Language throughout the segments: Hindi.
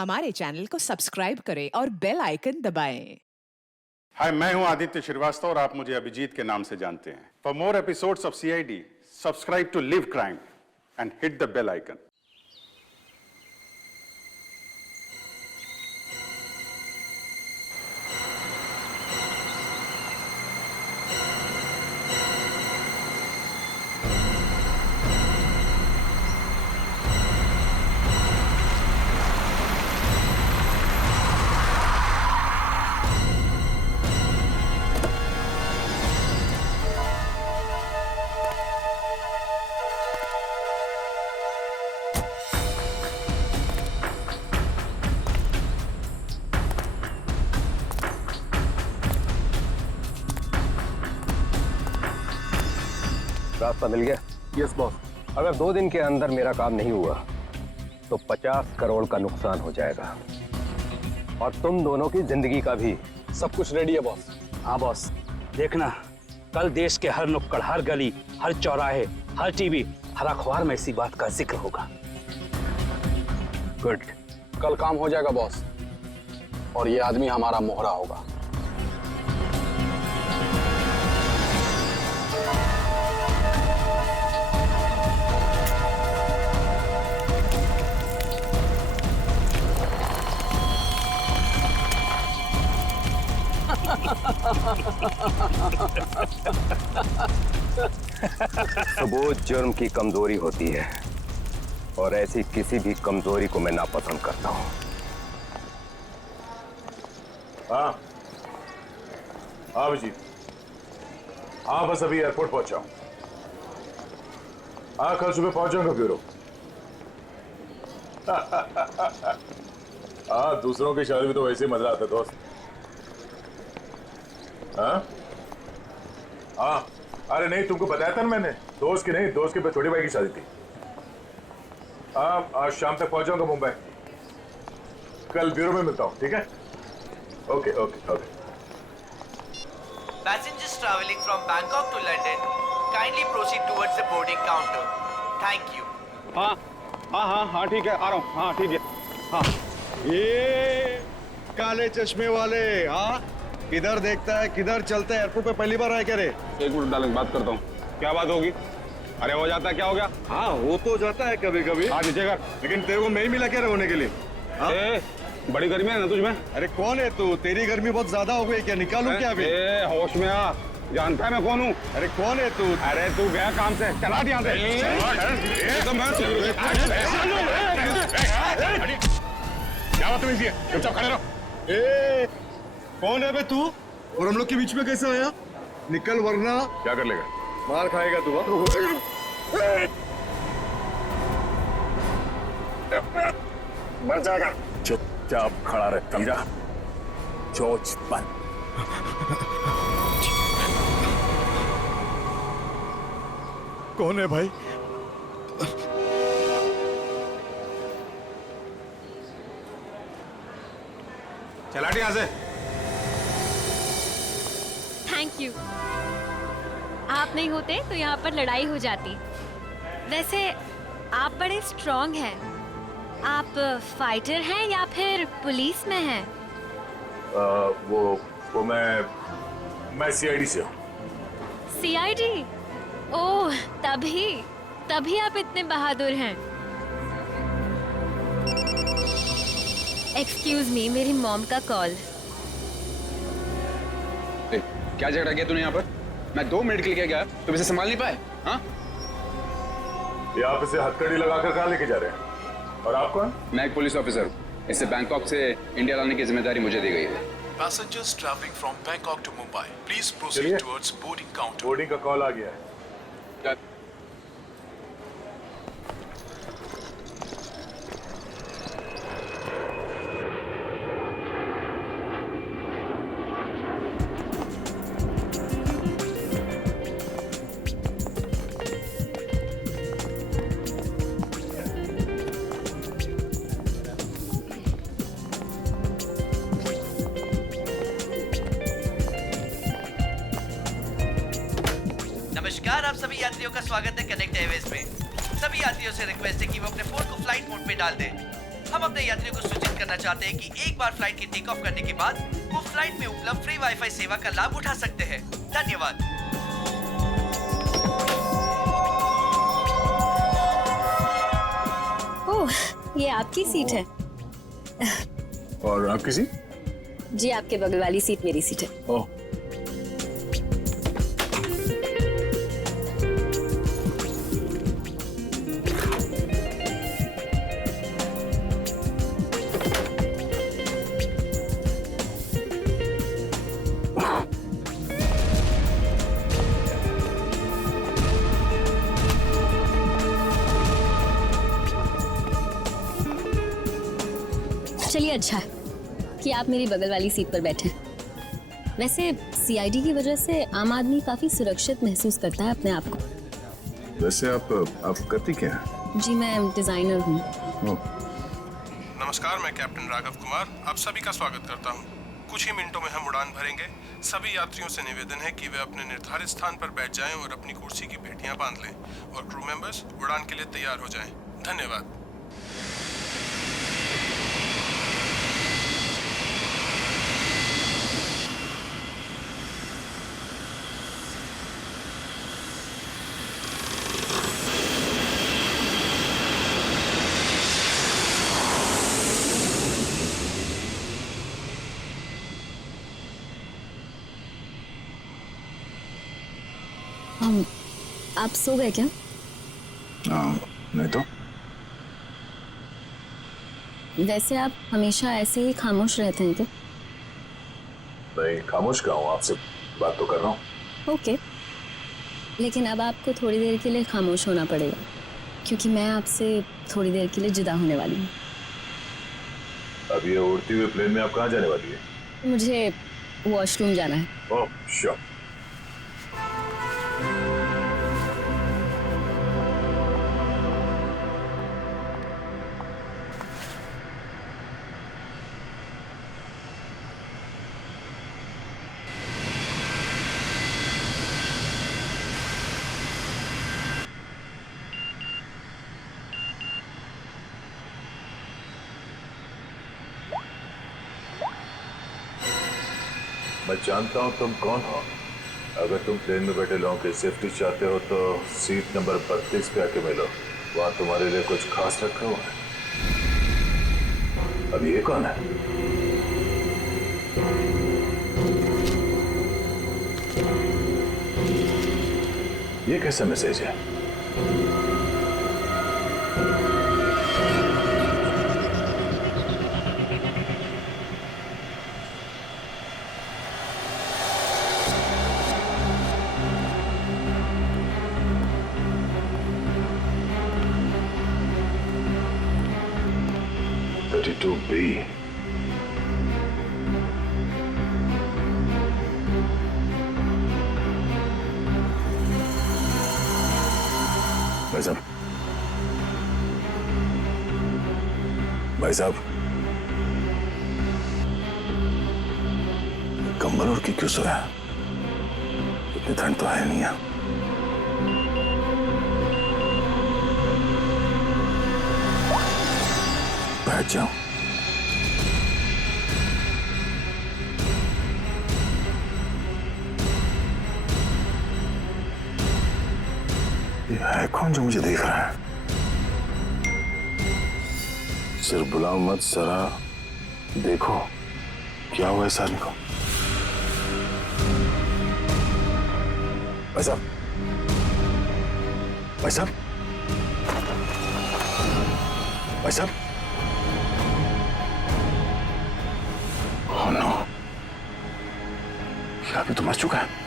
हमारे चैनल को सब्सक्राइब करें और बेल आइकन दबाएं। हाय, मैं हूं आदित्य श्रीवास्तव और आप मुझे अभिजीत के नाम से जानते हैं। For more episodes of CID, subscribe to live crime and hit the bell icon. रास्ता मिल गया? Yes boss. अगर 2 दिन के अंदर मेरा काम नहीं हुआ तो 50 करोड़ का नुकसान हो जाएगा और तुम दोनों की जिंदगी का भी। सब कुछ रेडी है बॉस। हाँ बॉस, देखना कल देश के हर नुक्कड़, हर गली, हर चौराहे, हर टीवी, हर अखबार में इसी बात का जिक्र होगा। गुड। कल काम हो जाएगा बॉस, और ये आदमी हमारा मोहरा होगा। सबूत जुर्म की कमजोरी होती है और ऐसी किसी भी कमजोरी को मैं नापसंद करता हूं। हाँ अभिजीत, हाँ बस अभी एयरपोर्ट पहुंचा हूं। हाँ कल सुबह पहुंच जाऊंगा ब्यूरो। हाँ दूसरों की शादी में तो वैसे ही मजा आता है दोस्त। हाँ हाँ, अरे नहीं तुमको बताया था ना मैंने, दोस्त की नहीं, दोस्त के छोटे भाई की शादी थी। हाँ आज शाम तक पहुंच जाऊंगा मुंबई। कल ब्यूरो में मिलता हूँ, ठीक है? Okay okay okay. Passengers traveling from Bangkok to London, kindly proceed towards the boarding counter. Thank you. हाँ हाँ हाँ हाँ ठीक है, आ रहा हूँ। हाँ ठीक है। हाँ ये काले चश्मे वाले, हाँ किधर देखता है किधर चलता है? एयरपोर्ट पे पहली बार आया क्या रे? एक मिनट डालेंगे, बात करता हूँ। क्या बात होगी? अरे हो जाता है, क्या हो गया? हाँ हो तो जाता है कभी कभी। हाँ नीचे कर। लेकिन तेरे को मैं ही मिला क्या होने के लिए? हाँ? बड़ी गर्मी है ना तुझमें? अरे कौन है तू? तेरी गर्मी बहुत ज्यादा हो गई क्या? निकालू क्या अभी? होश में आ, जानता है मैं कौन हूँ? अरे कौन है तू? अरे तू गया काम से, चला दिया क्या बात है? चुपचाप खड़े रहो। कौन है बे तू? और हम लोग के बीच में कैसे आया? निकल वरना क्या कर लेगा? मार खाएगा तू। मर जाएगा। चुपचाप खड़ा रहे, समझा? चोच बंद। कौन है भाई? चला यहाँ से। Thank you. आप नहीं होते तो यहाँ पर लड़ाई हो जाती। वैसे आप बड़े स्ट्रॉन्ग हैं। आप फाइटर हैं या फिर पुलिस में हैं? वो मैं सीआईडी से हूँ। सीआईडी? ओह तभी आप इतने बहादुर हैं। एक्सक्यूज मी, मेरी मॉम का कॉल। क्या झगड़ा किया तूने यहाँ पर? मैं 2 मिनट के लिए गया, तुम इसे संभाल नहीं पाए? हाँ ये आप इसे हथकड़ी लगाकर कहाँ लेके जा रहे हैं? और आप कौन? मैं एक पुलिस ऑफिसर हूँ। इसे बैंकॉक से इंडिया लाने की जिम्मेदारी मुझे दी गई है। Passengers traveling from Bangkok to Mumbai, please proceed चलिए। towards boarding counter. बोर्डिंग का कॉल आ गया है। नमस्कार, आप सभी यात्रियों का स्वागत है कनेक्ट एयरवेज में। सभी यात्रियों से रिक्वेस्ट है कि वो अपने फोन को फ्लाइट मोड पे डाल दें। हम अपने यात्रियों को सूचित करना चाहते हैं कि एक बार फ्लाइट के टेक ऑफ करने के बाद वो फ्लाइट में उपलब्ध फ्री वाईफाई सेवा का लाभ उठा सकते हैं। धन्यवाद। ओह, ये आपकी सीट है। और आपकी सीट? जी, आपके बगल वाली सीट मेरी सीट है। ओह, चलिए, अच्छा है कि आप मेरी बगल वाली सीट पर बैठे। वैसे सीआईडी की वजह से आम आदमी काफी सुरक्षित महसूस करता है अपने आप को। वैसे आप करती क्या हैं? जी, मैं डिजाइनर हूँ। नमस्कार, मैं कैप्टन राघव कुमार आप सभी का स्वागत करता हूं। कुछ ही मिनटों में हम उड़ान भरेंगे। सभी यात्रियों से निवेदन है कि वे अपने निर्धारित स्थान पर बैठ जाएं और अपनी कुर्सी की पेटियां बांध लें और क्रू मेंबर्स उड़ान के लिए तैयार हो जाएं। धन्यवाद। आप सो गए क्या? नहीं तो। वैसे आप हमेशा ऐसे ही खामोश रहते हैं क्या? नहीं, खामोश क्या हूँ, आपसे बात तो कर रहा हूँ। ओके, लेकिन अब आपको थोड़ी देर के लिए खामोश होना पड़ेगा क्योंकि मैं आपसे थोड़ी देर के लिए जुदा होने वाली हूँ। अब ये उड़ती हुए प्लेन में आप कहाँ जाने वाली है? मुझे वॉशरूम जाना है। ओह, श्योर। मैं जानता हूं तुम कौन हो। अगर तुम प्लेन में बैठे लोगों की सेफ्टी चाहते हो तो सीट नंबर 32 पे आके मिलो। वहां तुम्हारे लिए कुछ खास रखा हुआ है। अब ये कौन है? ये कैसा मैसेज है? B. भाई साहब, भाई साहब, कंबल ओढ़ के क्यों सोया? इतनी ठंड तो है नहीं है। बैठ जाओ। है कौन जो मुझे देख रहा है? सिर्फ बुलाओ मत, जरा देखो क्या हुआ इस आदमी को। भाई साहब, भाई साहब, भाई साहब, ओह नो, ये आदमी तो मर चुका है।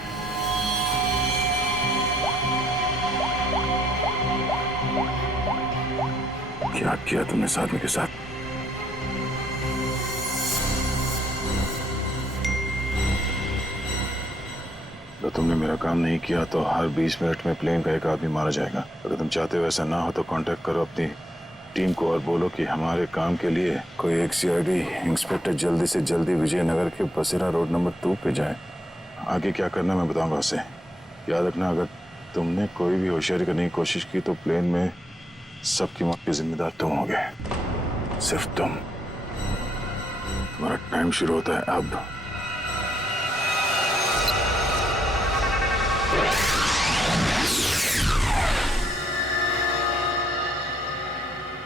क्या किया तुमने इस आदमी के साथ? तो तुमने मेरा काम नहीं किया तो हर 20 मिनट में प्लेन का एक आदमी मारा जाएगा। अगर तुम चाहते हो ऐसा ना हो तो कांटेक्ट करो अपनी टीम को और बोलो कि हमारे काम के लिए कोई एक सीआईडी इंस्पेक्टर जल्दी से जल्दी विजयनगर के बसेरा रोड नंबर 2 पे जाए। आगे क्या करना मैं बताऊंगा उसे। याद रखना, अगर तुमने कोई भी होशियारी करने की कोशिश की तो प्लेन में सबकी मौत के जिम्मेदार तुम होगे। सिर्फ तुम। तुम्हारा टाइम शुरू होता है अब।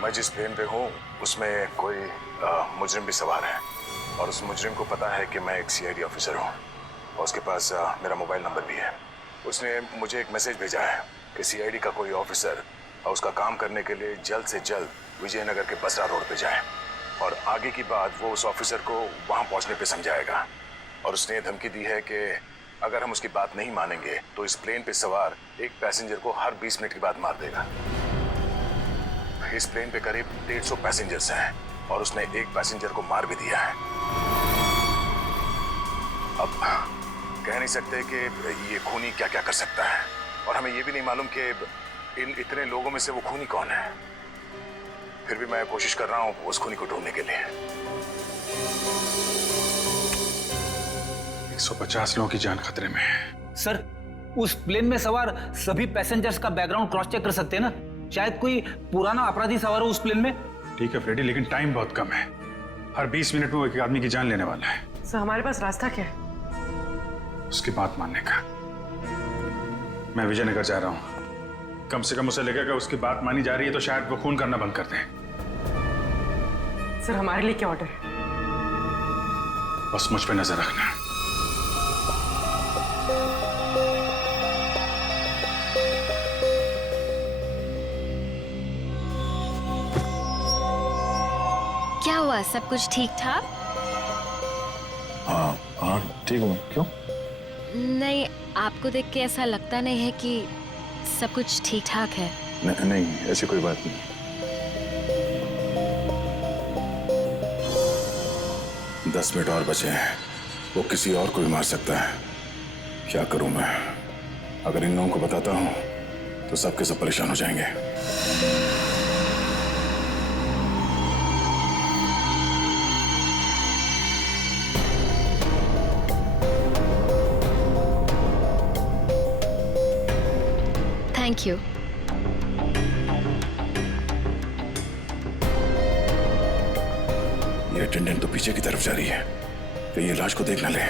मैं जिस प्लेन पे हूँ उसमें कोई मुजरिम भी सवार है और उस मुजरिम को पता है कि मैं एक सीआईडी ऑफिसर हूँ और उसके पास मेरा मोबाइल नंबर भी है। उसने मुझे एक मैसेज भेजा है कि सीआईडी का कोई ऑफिसर उसका काम करने के लिए जल्द से जल्द विजयनगर के बसरा रोड पे जाए और आगे की बात वो उस ऑफिसर को वहाँ पहुँचने पे समझाएगा। और उसने धमकी दी है कि अगर हम उसकी बात नहीं मानेंगे तो इस प्लेन पे सवार एक पैसेंजर को हर 20 मिनट के बाद मार देगा। इस प्लेन पे करीब 150 पैसेंजर्स हैं और उसने एक पैसेंजर को मार भी दिया है। अब कह नहीं सकते कि ये खूनी क्या क्या कर सकता है और हमें ये भी नहीं मालूम कि इन इतने लोगों में से वो खूनी कौन है। फिर भी मैं कोशिश कर रहा हूँ उस खूनी को ढूंढने के लिए। 150 लोगों की जान खतरे में है। सर, उस प्लेन में सवार सभी पैसेंजर्स का बैकग्राउंड क्रॉस चेक कर सकते हैं ना? शायद कोई पुराना अपराधी सवार हो उस प्लेन में। ठीक है फ्रेडी, लेकिन टाइम बहुत कम है। हर 20 मिनट में वो एक आदमी की जान लेने वाला है। सर हमारे पास रास्ता क्या है? उसकी बात मानने का। मैं विजयनगर जा रहा हूँ। कम से कम उसे लगेगा उसकी बात मानी जा रही है तो शायद वो खून करना बंद कर दें। सर हमारे लिए क्या ऑर्डर है? बस मुझ पे नजर रखना। क्या हुआ, सब कुछ ठीक ठाक? हाँ हाँ ठीक हूँ। क्यों? नहीं, आपको देख के ऐसा लगता नहीं है कि सब कुछ ठीक ठाक है। नहीं, ऐसी कोई बात नहीं। 10 मिनट और बचे हैं। वो किसी और को भी मार सकता है। क्या करूं मैं? अगर इन लोगों को बताता हूं तो सबके सब परेशान हो जाएंगे। Thank you. ये अटेंडेंट तो पीछे की तरफ जा रही है तो ये लाश को देख ना ले।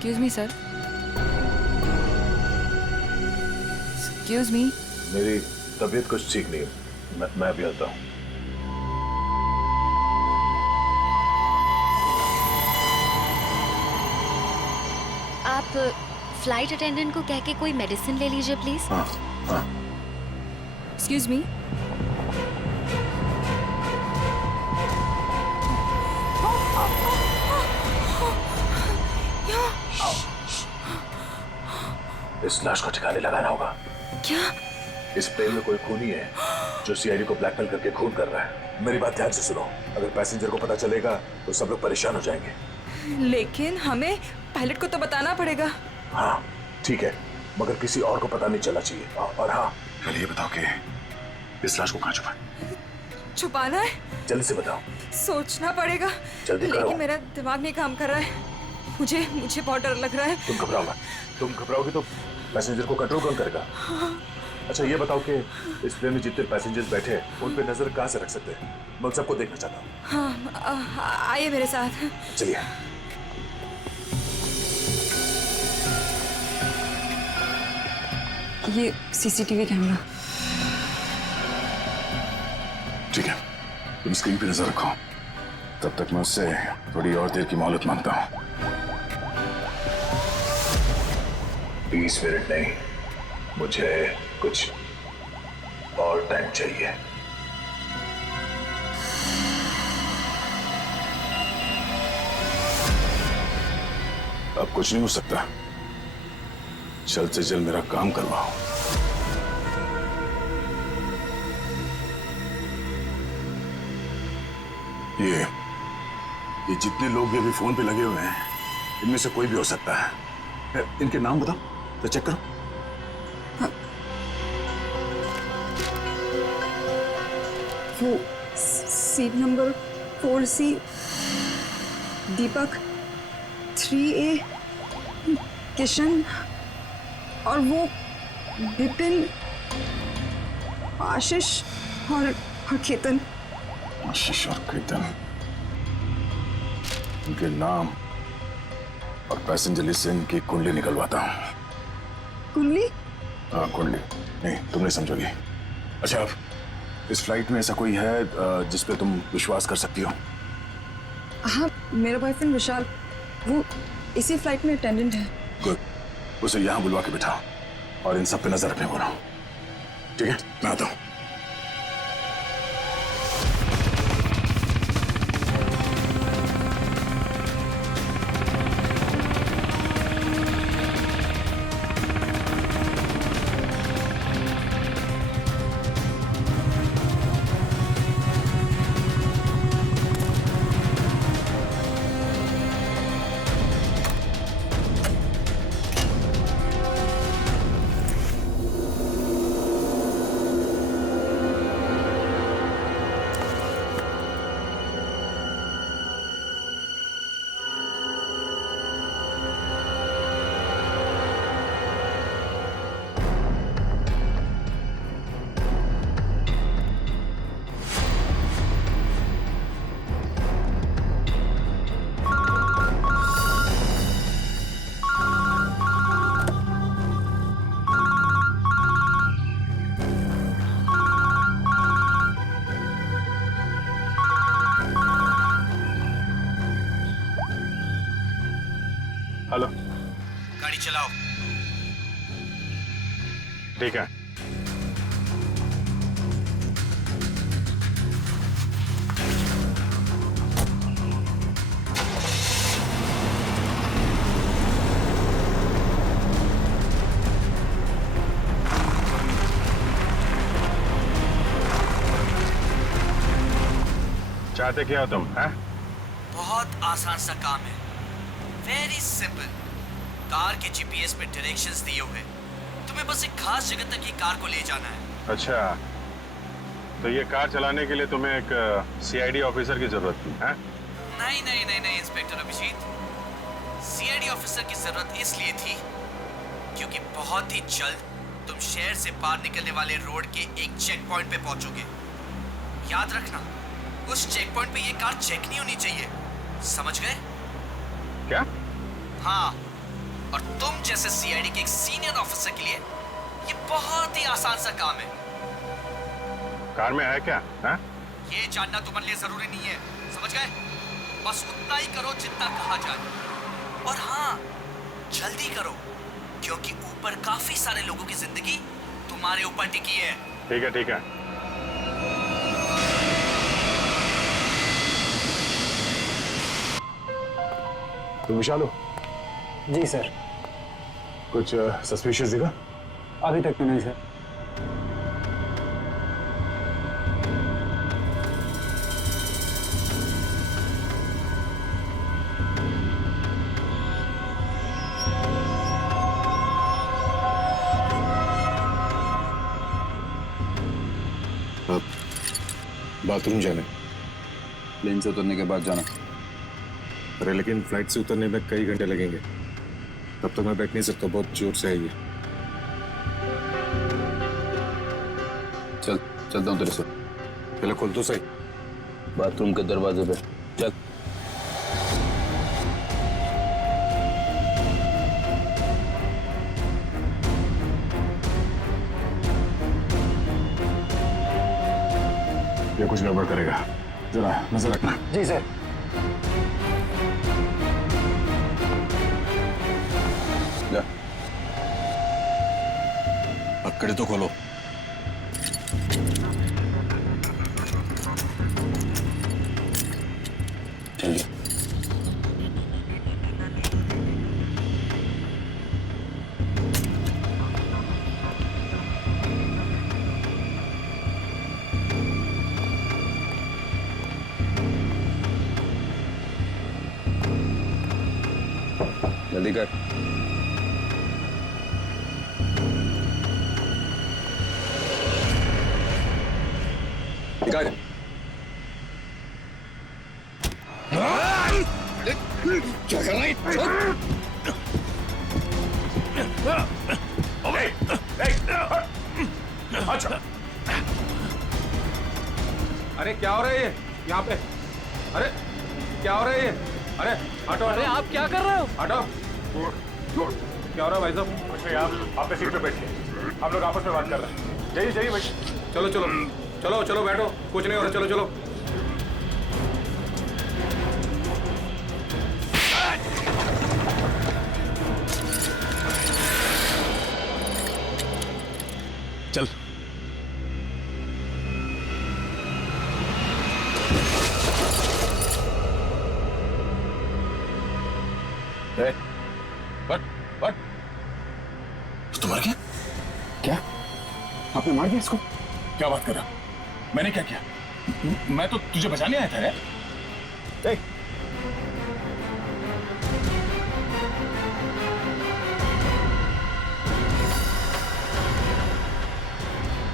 Excuse me, sir. Excuse me. मेरी तबीयत कुछ ठीक नहीं है। मैं भी आता हूँ। आप फ्लाइट अटेंडेंट को कह के कोई मेडिसिन ले लीजिए प्लीज। हाँ हाँ। Excuse me. इस लाश को ठिकाने लगाना होगा। क्या? इस प्लेन में कोई खूनी है जो सीआईडी को ब्लैकमेल करके खून कर रहा है। मेरी बात ध्यान से सुनो। अगर पैसेंजर को पता चलेगा तो सब लोग परेशान हो जाएंगे। लेकिन हमें पायलट को तो बताना पड़ेगा। हाँ ठीक है, मगर किसी और को पता नहीं चलना चाहिए। और हाँ, पहले ये बताओ कि इस लाश को कहाँ छुपाना है? जल्दी से बताओ। सोचना पड़ेगा। जल्दी करो। लेकिन मेरा दिमाग नहीं काम कर रहा है। मुझे बहुत डर लग रहा है। तुम घबराओ मत। तुम घबराओगे तो पैसेंजर को कंट्रोल कौन करेगा? अच्छा ये बताओ कि इस प्लेन में जितने पैसेंजर्स बैठे हैं उन पे नजर कहाँ से रख सकते हैं? मैं सबको देखना चाहता हूँ। हाँ, आइए मेरे साथ। चलिए। ये सीसीटीवी कैमरा। ठीक है, तुम स्क्रीन पे नजर रखो। तब तक मैं उससे थोड़ी और देर की मोहलत मांगता हूँ। 20 मिनट नहीं, मुझे कुछ और टाइम चाहिए। अब कुछ नहीं हो सकता। जल्द से जल्द मेरा काम करवाओ। ये जितने लोग भी अभी फोन पे लगे हुए हैं, इनमें से कोई भी हो सकता है। इनके नाम बताओ तो चेक करो। हाँ। वो सीट नंबर 4C, दीपक 3A, किशन और वो विपिन, आशीष और केतन। आशीष और केतन, इनके नाम और पैसेंजर लिस्ट से इनकी कुंडली निकलवाता हूँ। कुंडली? हाँ कुंडली, नहीं तुम नहीं समझोगी। अच्छा, इस फ्लाइट में ऐसा कोई है जिस पे तुम विश्वास कर सकती हो? हाँ, मेरा बॉयफ्रेंड विशाल, वो इसी फ्लाइट में अटेंडेंट है। गुड, उसे यहाँ बुलवा के बिठाओ और इन सब पे नजर रखने बोलो। ठीक है, मैं आता हूँ। हेलो, गाड़ी चलाओ। ठीक है। चाहते क्या हो तुम, हैं? बहुत आसान सा काम है, वेरी सिंपल। कार के जीपीएस पे डायरेक्शंस दिए हुए, तुम्हें बस एक खास जगह तक ये कार को ले जाना है। अच्छा, तो ये कार चलाने के लिए तुम्हें एक सीआईडी ऑफिसर की जरूरत थी, हैं? नहीं नहीं नहीं नहीं इंस्पेक्टर अभिजीत, सीआईडी ऑफिसर की जरूरत इसलिए थी क्योंकि बहुत ही जल्द तुम शहर से बाहर निकलने वाले रोड के एक चेक पॉइंट पे पहुंचोगे। याद रखना, उस चेक पॉइंट पे ये कार चेक नहीं होनी चाहिए, समझ गए? क्या? हाँ, और तुम जैसे सीआईडी के एक सीनियर ऑफिसर के लिए ये बहुत ही आसान सा काम है। कार में है क्या, हैं? ये जानना तुम्हारे लिए जरूरी नहीं है, समझ गए? बस उतना ही करो जितना कहा जाए, और हाँ, जल्दी करो क्योंकि ऊपर काफी सारे लोगों की जिंदगी तुम्हारे ऊपर टिकी है। ठीक है, ठीक है। तुम विशाल हो? जी सर। कुछ सस्पिशियस दिखा? अभी तक तो नहीं सर। अब बाथरूम जाने, प्लेन से उतरने के बाद जाना। अरे लेकिन फ्लाइट से उतरने में कई घंटे लगेंगे, तब तक मैं बैठ नहीं सकता, बहुत जोर से आई है। चलता हूँ तेरे से। पहले खोल तो सही। बाथरूम के दरवाजे पे चल। ये कुछ गड़बड़ करेगा, जरा नजर रखना। जी सर। जा। पकड़े तो खोलो। चलिए। जल्दी कर। क्या कर रहा है? अच्छा। अरे क्या हो रहा है ये यहाँ पे? अरे क्या हो रहा है ये? अरे हटो। अरे आप क्या कर रहे हो? हटो। क्या हो रहा है भाई साहब? कुछ नहीं, आप अपने सीट पे बैठिए, हम लोग आपस में बात कर रहे हैं। जाइए जाइए भाई। चलो चलो चलो चलो बैठो, कुछ नहीं हो रहा, चलो चलो। चल। What? तो मर गया? क्या? आपने मार दिया इसको? क्या बात कर रहा? मैंने क्या किया? मैं तो तुझे बचाने आया था रे।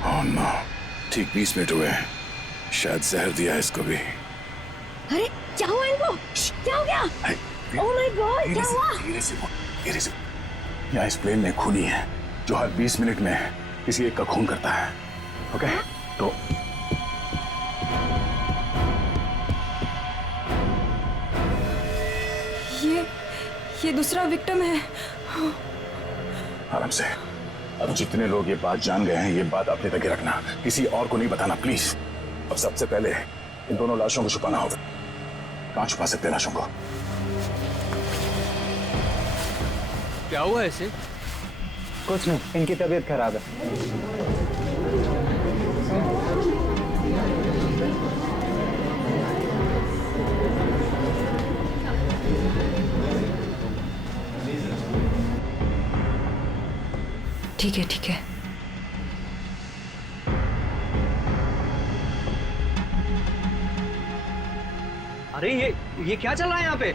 ओह नो, ठीक 20 मिनट हुए हैं। शायद जहर दिया है इसको भी। अरे क्या हुआ इनको? क्या हो गया? ओह माय गॉड, क्या हुआ? धीरे से बोल, धीरे से। यहाँ इस प्लेन में खूनी है जो हर 20 मिनट में किसी एक का खून करता है। ओके? तो ये दूसरा विक्टिम है। आराम से। अब जितने लोग ये बात जान गए हैं, ये बात अपने तक ही रखना, किसी और को नहीं बताना प्लीज। अब सबसे पहले इन दोनों लाशों को छुपाना होगा। कहाँ छुपा सकते हैं लाशों को? क्या हुआ ऐसे? कुछ नहीं, इनकी तबीयत खराब है। ठीक है, ठीक है। अरे ये क्या चल रहा है यहाँ पे?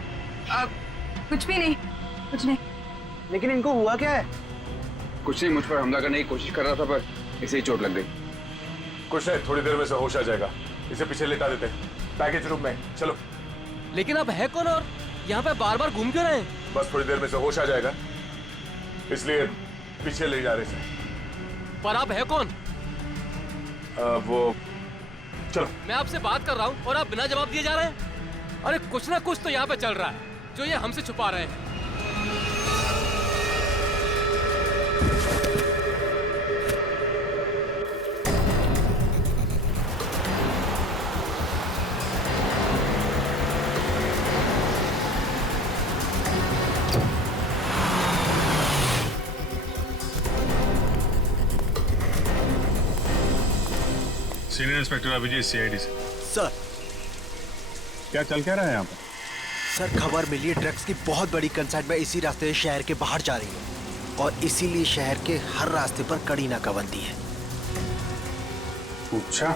कुछ भी नहीं, कुछ नहीं। लेकिन इनको हुआ क्या है? कुछ नहीं, मुझ पर हमला करने की कोशिश कर रहा था पर इसे ही चोट लग गई। कुछ नहीं, थोड़ी देर में से होश आ जाएगा। इसे पीछे लेटा देते हैं, पैकेज रूम में। चलो। लेकिन अब है कौन और यहाँ पे बार बार घूम क्यों रहे हैं? बस थोड़ी देर में से होश आ जाएगा, इसलिए पीछे ले जा रहे थे। पर आप है कौन? वो चलो। मैं आपसे बात कर रहा हूँ और आप बिना जवाब दिए जा रहे हैं। अरे कुछ ना कुछ तो यहाँ पे चल रहा है जो ये हमसे छुपा रहे हैं। सीनियर इंस्पेक्टर अभिजीत, सीआईडी से। सर, क्या चल क्या रहा है यहाँ पर? सर खबर मिली है ड्रग्स की बहुत बड़ी कंसाइनमेंट इसी रास्ते से शहर के बाहर जा रही है और इसीलिए शहर के हर रास्ते पर कड़ी नाकाबंदी है। अच्छा,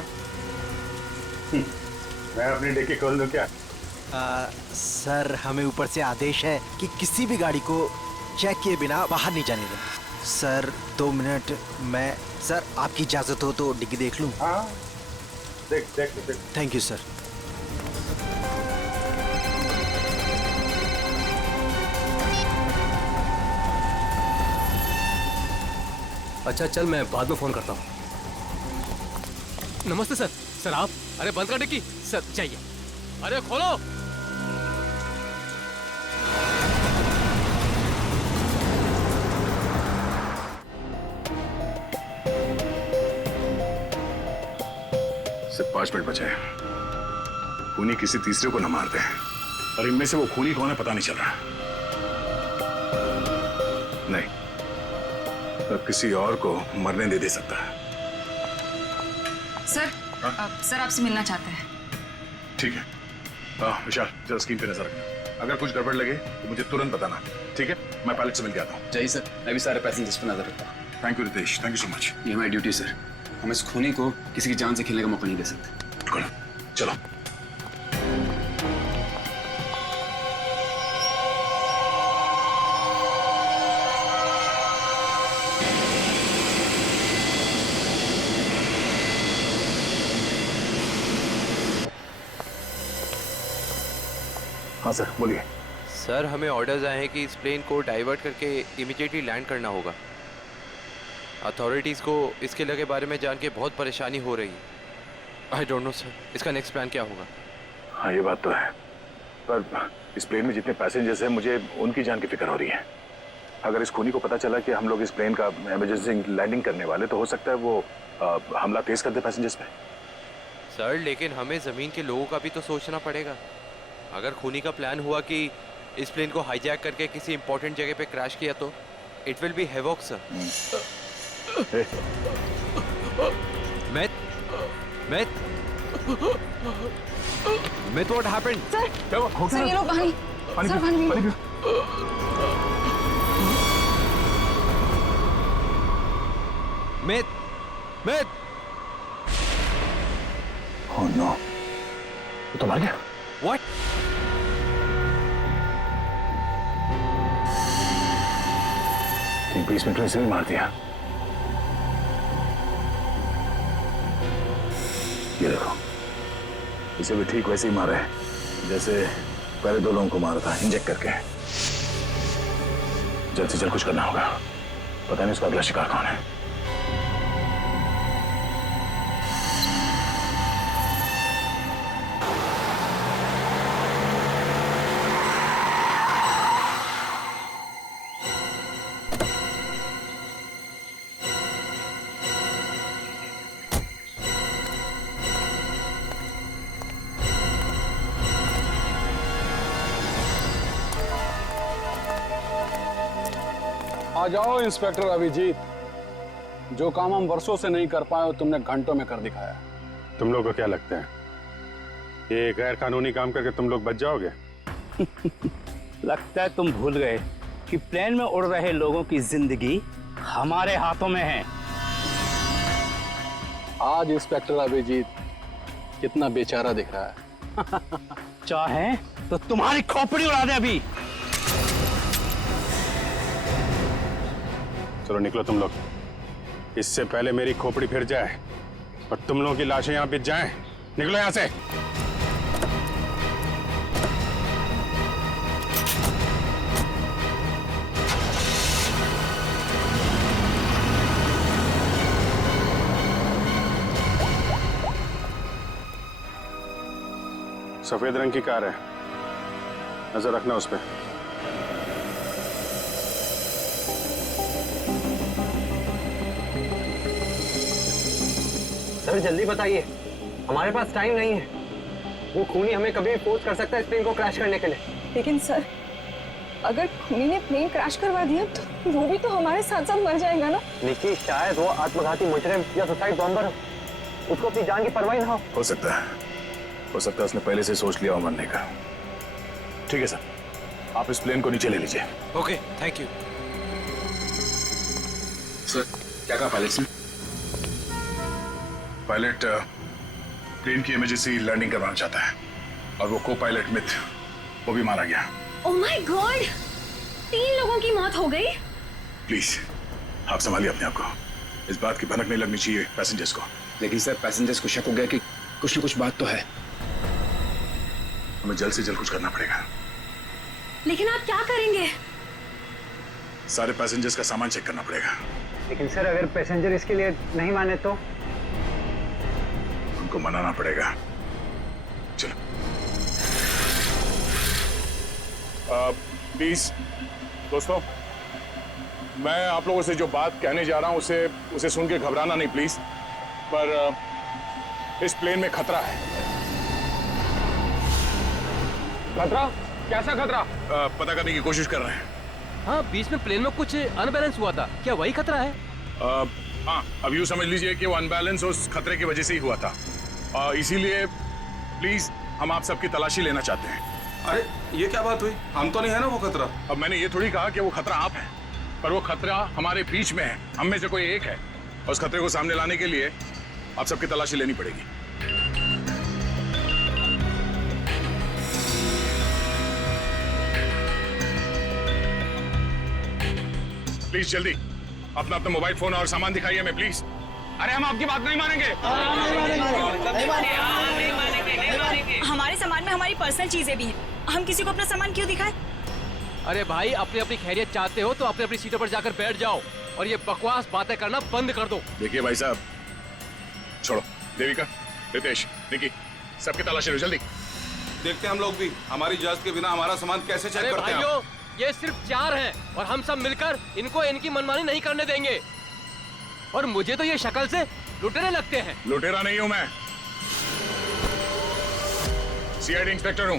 मैं अपनी डिक्की खोल दूं क्या? सर हमें ऊपर से आदेश है कि किसी भी गाड़ी को चेक किए बिना बाहर नहीं जाने दें। सर 2 मिनट, मैं सर आपकी इजाजत हो तो डिग्गी देख लूं? हाँ, देख। Thank you sir. अच्छा चल, मैं बाद में फोन करता हूँ। नमस्ते सर। सर आप? अरे बंद कर डिक्की। सर चाहिए। अरे खोलो। सिर्फ 5 मिनट बचे हैं। खूनी किसी तीसरे को न मार दे, और इनमें से वो खूनी कौन है पता नहीं चल रहा। नहीं, तो किसी और को मरने दे सकता है। सर, सर आपसे मिलना चाहते हैं। ठीक है। विशाल, जरा स्क्रीन पे नजर रखना। अगर कुछ गड़बड़ लगे तो मुझे तुरंत बताना, ठीक है? मैं पायलट से मिल के आता हूँ। जय सर, मैं भी सारे पैसेंजर्स पर नजर रखता हूँ। Thank you Ritesh, thank you so much. ये हमारी ड्यूटी सर। हम इस खूनी को किसी की जान से खेलने का मौका नहीं दे सकते। बिल्कुल, चलो। हाँ सर बोलिए। सर हमें ऑर्डर्स आए हैं कि इस प्लेन को डाइवर्ट करके इमीडिएटली लैंड करना होगा। अथॉरिटीज़ को इसके लगे बारे में जान के बहुत परेशानी हो रही है। आई डोंट नो सर, इसका नेक्स्ट प्लान क्या होगा? हाँ ये बात तो है, पर इस प्लेन में जितने पैसेंजर्स हैं मुझे उनकी जान की फिक्र हो रही है। अगर इस खूनी को पता चला कि हम लोग इस प्लेन का इमरजेंसी लैंडिंग करने वाले, तो हो सकता है वो हमला तेज कर दे पैसेंजर्स पे। सर लेकिन हमें ज़मीन के लोगों का भी तो सोचना पड़ेगा। अगर खूनी का प्लान हुआ कि इस प्लेन को हाईजैक करके किसी इंपॉर्टेंट जगह पे क्रैश किया तो it will be havoc sir. Myth, what happened? Sir ये लोग पानी सर पानी Myth! Oh no! वो तो मर गया। What? ठीक 20 मिनट में इसे भी मार दिया। ये देखो, इसे भी ठीक वैसे ही मारा है जैसे पहले 2 लोगों को मारा था, इंजेक्ट करके। जल्द से जल्द कुछ करना होगा, पता नहीं उसका अगला शिकार कौन है। आ जाओ इंस्पेक्टर अभिजीत, जो काम हम वर्षों से नहीं कर पाए तुमने घंटों में कर दिखाया। तुम लोग को क्या लगता है ये गैर कानूनी काम करके तुम लोग बच जाओगे? लगता है तुम भूल गए कि प्लेन में उड़ रहे लोगों की जिंदगी हमारे हाथों में है। आज इंस्पेक्टर अभिजीत कितना बेचारा दिख रहा है। चाहे तो तुम्हारी खोपड़ी उड़ा दे अभी। चलो निकलो तुम लोग, इससे पहले मेरी खोपड़ी फिर जाए और तुम लोगों की लाशें यहां बिछ जाएं। निकलो यहां से। सफेद रंग की कार है, नजर रखना उस पर। सर जल्दी बताइए, हमारे पास टाइम नहीं है। वो खूनी हमें कभी भी फोर्स कर सकता है इस प्लेन को क्रैश करने के लिए। लेकिन सर, अगर खूनी ने प्लेन क्रैश करवा दिया तो वो भी तो हमारे साथ साथ मर जाएगा ना। निकी, शायद वो आत्मघाती मुजरिम या सुसाइड बॉम्बर हो, उसको अपनी जान की परवाह ना हो सकता है, हो सकता है उसने पहले से सोच लिया हो मरने का। ठीक है सर, आप इस प्लेन को नीचे ले लीजिए। Okay, thank you sir. क्या कहा पायलट ने? पायलट प्लेन की इमरजेंसी लैंडिंग करवाना चाहता है और वो को पायलट मिथ, वो भी मारा गया। ओह माय गॉड, 3 लोगों की मौत हो गई। प्लीज आप संभालिए अपने आप को, इस बात की भनक नहीं लगनी चाहिए पैसेंजर्स को। लेकिन सर पैसेंजर्स को शक हो गया कि कुछ न कुछ बात तो है। हमें जल्द से जल्द कुछ करना पड़ेगा। लेकिन आप क्या करेंगे? सारे पैसेंजर्स का सामान चेक करना पड़ेगा। लेकिन सर अगर पैसेंजर इसके लिए नहीं माने तो? उनको मनाना पड़ेगा। चलो प्लीज दोस्तों, मैं आप लोगों से जो बात कहने जा रहा हूं उसे सुन के घबराना नहीं प्लीज। पर इस प्लेन में खतरा है। खतरा? कैसा खतरा? पता करने की कोशिश कर रहे हैं। हाँ, बीच में प्लेन में कुछ अनबैलेंस हुआ था, क्या वही खतरा है? हाँ, अब यूं समझ लीजिए कि वो अनबैलेंस उस खतरे की वजह से ही हुआ था। इसीलिए प्लीज हम आप सबकी तलाशी लेना चाहते हैं। अरे ये क्या बात हुई? हम तो नहीं है ना वो खतरा। अब मैंने ये थोड़ी कहा कि वो खतरा आप है, पर वो खतरा हमारे बीच में है, हम में से कोई एक है, और उस खतरे को सामने लाने के लिए आप सबकी तलाशी लेनी पड़ेगी। प्लीज जल्दी अपना मोबाइल फोन और सामान दिखाइए हमें प्लीज। अरे हम आपकी बात नहीं मानेंगे। हमारे सामान में हमारी पर्सनल चीजें भी हैं। हम किसी को अपना सामान क्यों दिखाएं? अरे भाई, अपनी अपनी खैरियत चाहते हो तो अपनी अपनी सीटों पर जाकर बैठ जाओ और ये बकवास बातें करना बंद कर दो। देखिए भाई साहब, छोड़ो। देविका, रितेश, निकी, सबकी तलाशी लो जल्दी। देखते हैं हम लोग भी हमारी इजाजत के बिना हमारा सामान कैसे चेक करते हैं। भाइयों, ये सिर्फ 4 हैं और हम सब मिलकर इनको इनकी मनमानी नहीं करने देंगे। और मुझे तो ये शक्ल से लुटेरे लगते हैं। लुटेरा नहीं हूं मैं, सीआईडी इंस्पेक्टर हूं।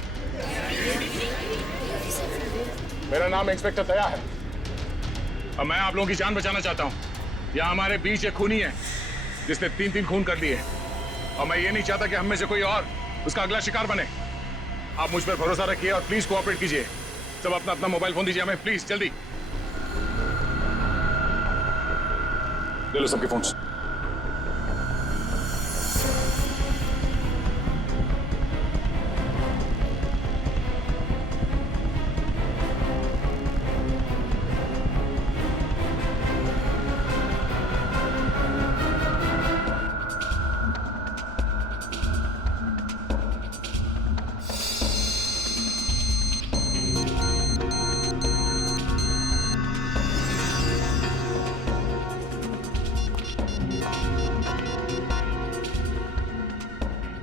मेरा नाम इंस्पेक्टर दया है और मैं आप लोगों की जान बचाना चाहता हूं। यहाँ हमारे बीच एक खूनी है जिसने 3 खून कर लिए और मैं ये नहीं चाहता कि हम में से कोई और उसका अगला शिकार बने। आप मुझ पर भरोसा रखिए और प्लीज कोऑपरेट कीजिए। सब अपना अपना मोबाइल फोन दीजिए हमें, प्लीज जल्दी। ले लो सबके फोन्स।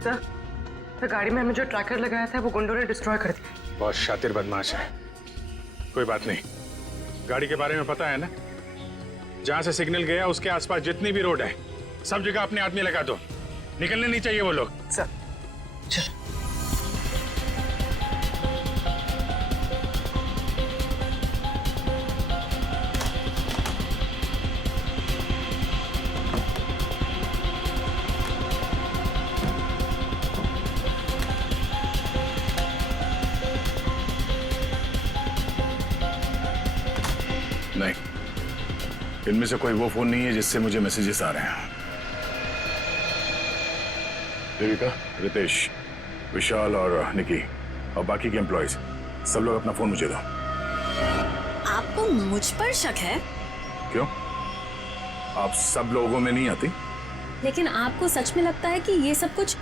सर, गाड़ी में हमें जो ट्रैकर लगाया था वो गुंडों ने डिस्ट्रॉय कर दिया। बहुत शातिर बदमाश है। कोई बात नहीं, गाड़ी के बारे में पता है ना? जहां से सिग्नल गया उसके आसपास जितनी भी रोड है सब जगह अपने आदमी लगा दो। निकलने नहीं चाहिए वो लोग। सर चल। नहीं, इनमें से कोई वो फोन नहीं है जिससे मुझे मैसेजेस आ रहे हैं। देविका, रितेश, विशाल और निकी और बाकी के एम्प्लॉयज सब लोग अपना फोन मुझे दो। आपको मुझ पर शक है? क्यों? आप सब लोगों में नहीं आती? लेकिन आपको सच में लगता है कि ये सब कुछ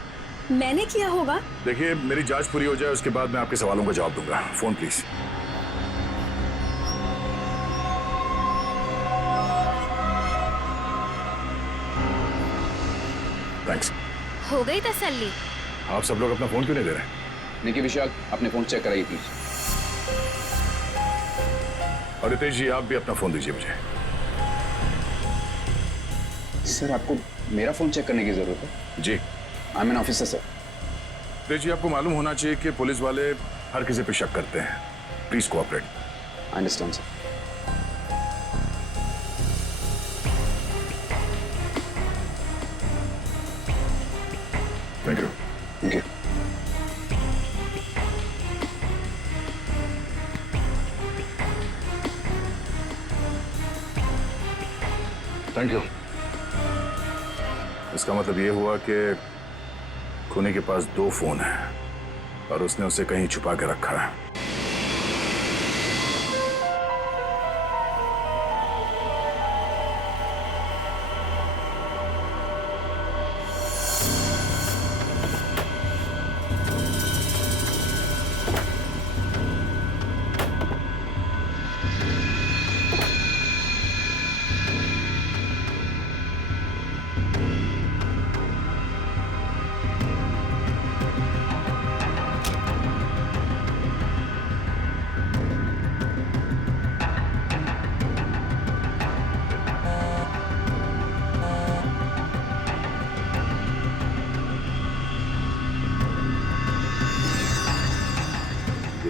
मैंने किया होगा? देखिए, मेरी जांच पूरी हो जाए उसके बाद मैं आपके सवालों का जवाब दूंगा। Phone please. थैंक्स। हो गई तसल्ली? आप सब लोग अपना फोन क्यों नहीं दे रहे? निकी, विशाल, अपने फोन चेक कराइए प्लीज। और रितेश जी, आप भी अपना फोन दीजिए मुझे। सर, आपको मेरा फोन चेक करने की जरूरत है? जी। I am an officer sir. Ritesh ji, आपको मालूम होना चाहिए कि पुलिस वाले हर किसी पे शक करते हैं। Please cooperate. I understand sir. Thank you. Thank you. Thank you. इसका मतलब ये हुआ कि खूनी के पास 2 फोन हैं और उसने उसे कहीं छुपा के रखा है।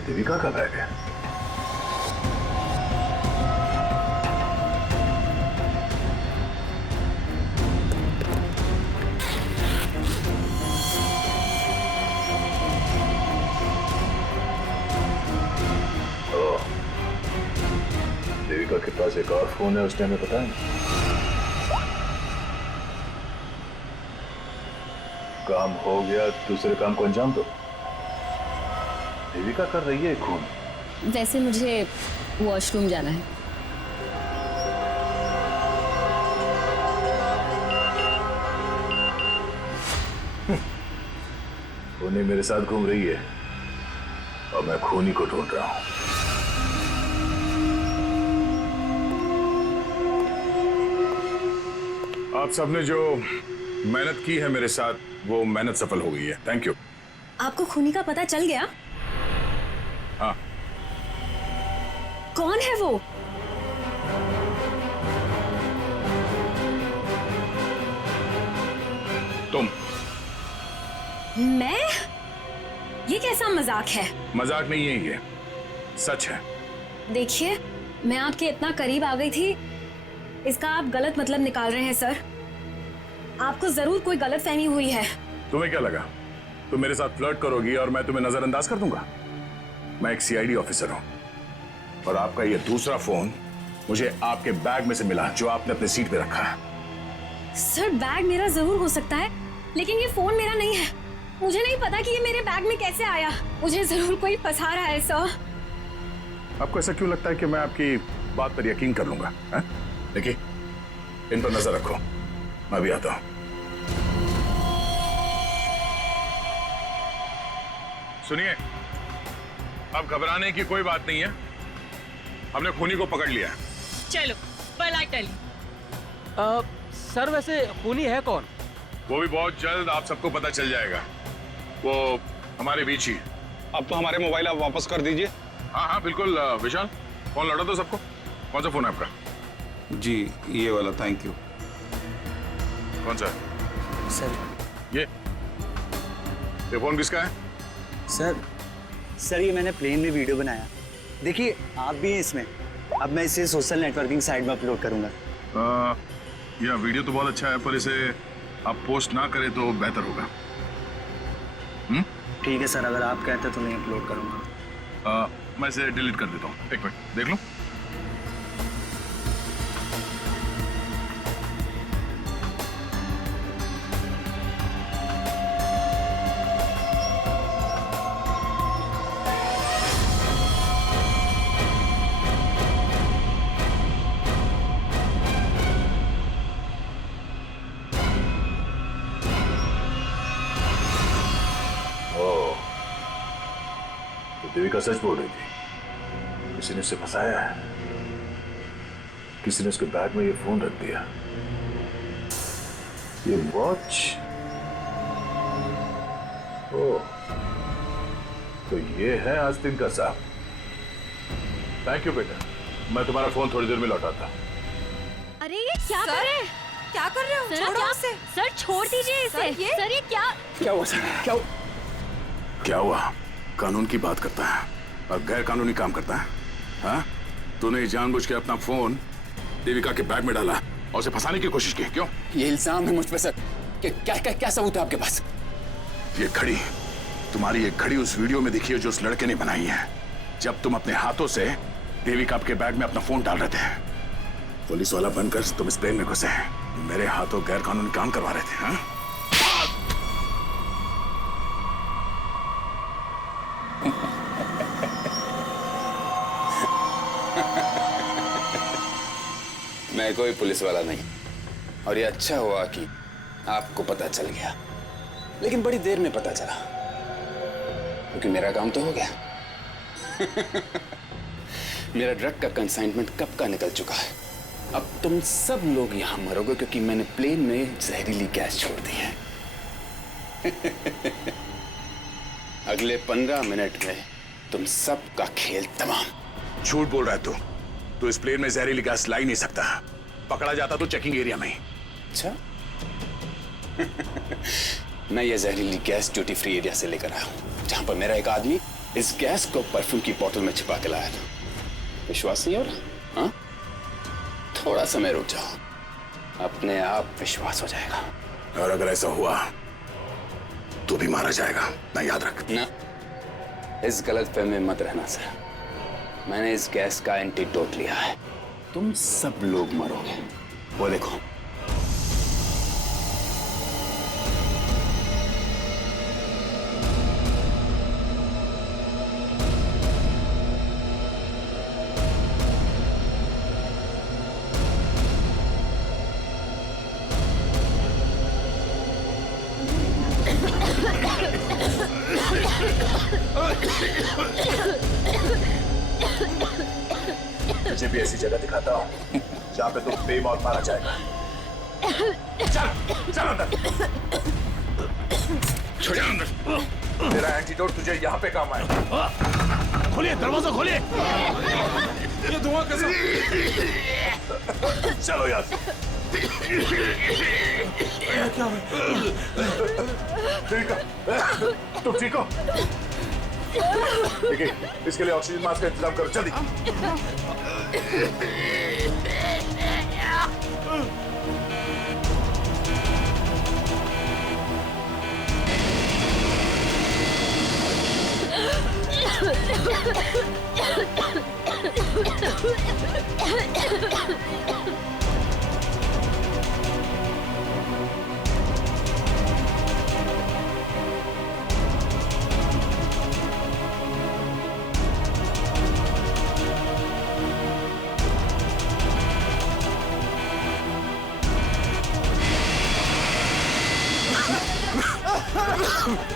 देविका का बैग है। देविका के पास एक और फोन है, उस टाइम में पता है। काम हो गया, दूसरे काम को अंजाम दो। देविका कर रही है खून। वैसे मुझे वॉशरूम जाना है। उन्हें मेरे साथ घूम रही है, और मैं खूनी को ढूंढ रहा हूं। आप सबने जो मेहनत की है मेरे साथ, वो मेहनत सफल हो गई है। Thank you. आपको खूनी का पता चल गया? हाँ। कौन है वो? तुम। मैं? ये कैसा मजाक है? मजाक नहीं है ये, सच है। देखिए, मैं आपके इतना करीब आ गई थी, इसका आप गलत मतलब निकाल रहे हैं सर। आपको जरूर कोई गलतफहमी हुई है। तुम्हें क्या लगा तुम मेरे साथ फ्लर्ट करोगी और मैं तुम्हें नजरअंदाज कर दूंगा? मैं एक सीआईडी ऑफिसर हूं और आपका ये दूसरा फोन मुझे आपके बैग में से मिला जो आपने अपने सीट पे रखा है। सर, बैग मेरा जरूर हो सकता है, लेकिन ये फोन मेरा नहीं है। मुझे नहीं पता कि ये मेरे बैग में कैसे आया। मुझे जरूर कोई फंसा रहा है सर। आपको ऐसा क्यों लगता है कि मैं आपकी बात पर यकीन कर लूंगा? देखिए, इन पर नजर रखो, मैं भी आता हूं। सुनिए, अब घबराने की कोई बात नहीं है, हमने खूनी को पकड़ लिया है। चलो, पला टली। सर, वैसे खूनी है कौन? वो भी बहुत जल्द आप सबको पता चल जाएगा। वो हमारे बीच ही। अब तो हमारे मोबाइल आप वापस कर दीजिए। हाँ हाँ बिल्कुल। विशाल, फोन लौटा दो सबको। कौन सा फोन है आपका? जी, ये वाला। Thank you. कौन सा? सर, ये फोन किसका है? सर ये मैंने प्लेन में वीडियो बनाया। देखिए, आप भी हैं इसमें। अब मैं इसे सोशल नेटवर्किंग साइट में अपलोड करूंगा। यह वीडियो तो बहुत अच्छा है, पर इसे आप पोस्ट ना करें तो बेहतर होगा। ठीक है सर, अगर आप कहते हैं तो मैं अपलोड करूंगा। मैं इसे डिलीट कर देता हूँ। एक मिनट देख लूं। देविका सच बोल रही थी। किसी ने उसे फंसाया है, किसी ने उसके बैग में ये फोन रख दिया। ये वॉच, ओह, तो ये है आस्तीन का साहब। थैंक यू बेटा, मैं तुम्हारा फोन थोड़ी देर में लौटाता। अरे ये क्या कर रहे हैं? क्या कर रहे हो? सर, छोड़ो क्या? उसे। सर, छोड़ दीजिए इसे। सर, ये क्या? क्या हुआ सर? क्या हुआ? कानून की बात करता है और गैर कानूनी काम करता है। हाँ? तूने जानबूझ के अपना फोन देविका के बैग में डाला और उसे फंसाने की कोशिश की, क्यों? ये इल्जाम है मुझ पे सर। क्या सबूत है आपके पास? ये घड़ी, तुम्हारी ये घड़ी उस वीडियो में दिखी है जो उस लड़के ने बनाई है, जब तुम अपने हाथों से देविका के बैग में अपना फोन डाल रहे थे। पुलिस वाला बनकर तुम इस प्लेन में घुसे, मेरे हाथों गैर कानूनी काम करवा रहे थे। हाँ? मैं कोई पुलिस वाला नहीं, और ये अच्छा हुआ कि आपको पता चल गया, लेकिन बड़ी देर में पता चला, क्योंकि मेरा काम तो हो गया। मेरा ड्रग का कंसाइनमेंट कब का निकल चुका है। अब तुम सब लोग यहां मरोगे क्योंकि मैंने प्लेन में जहरीली गैस छोड़ दी है। अगले 15 मिनट में तुम सबका खेल तमाम। झूठ बोल रहा है तू इस प्लेन में जहरीली गैस ला ही नहीं सकता। पकड़ा जाता तो चेकिंग एरिया में ही। अच्छा। मैं ये जहरीली गैस ड्यूटी फ्री एरिया से लेकर आया हूं, जहां पर मेरा एक आदमी इस गैस को परफ्यूम की बोतल में छिपा के लाया था। विश्वास नहीं हो रहा? हाँ? थोड़ा समय रुक जाओ, अपने आप विश्वास हो जाएगा। और अगर ऐसा हुआ तो भी मारा जाएगा, ना याद रख। ना, इस गलतफहमी में मत रहना सर। मैंने इस गैस का एंटीडोट लिया है, तुम सब लोग मरोगे। वो देखो। तुझे भी ऐसी जगह दिखाता हूँ जहाँ पे तुम बेमौत मारा जाएगा। चल चल अंदर, चल अंदर। तेरा एंटीडोट तुझे यहाँ पे काम आएगा। खोलिए दरवाजा, खोलिए। ये धुआं कैसा? चलो यार। क्या हुआ? ठीक है, तुम ठीक हो? देखिए, इसके लिए ऑक्सीजन मास्क का इंतजाम करो जल्दी।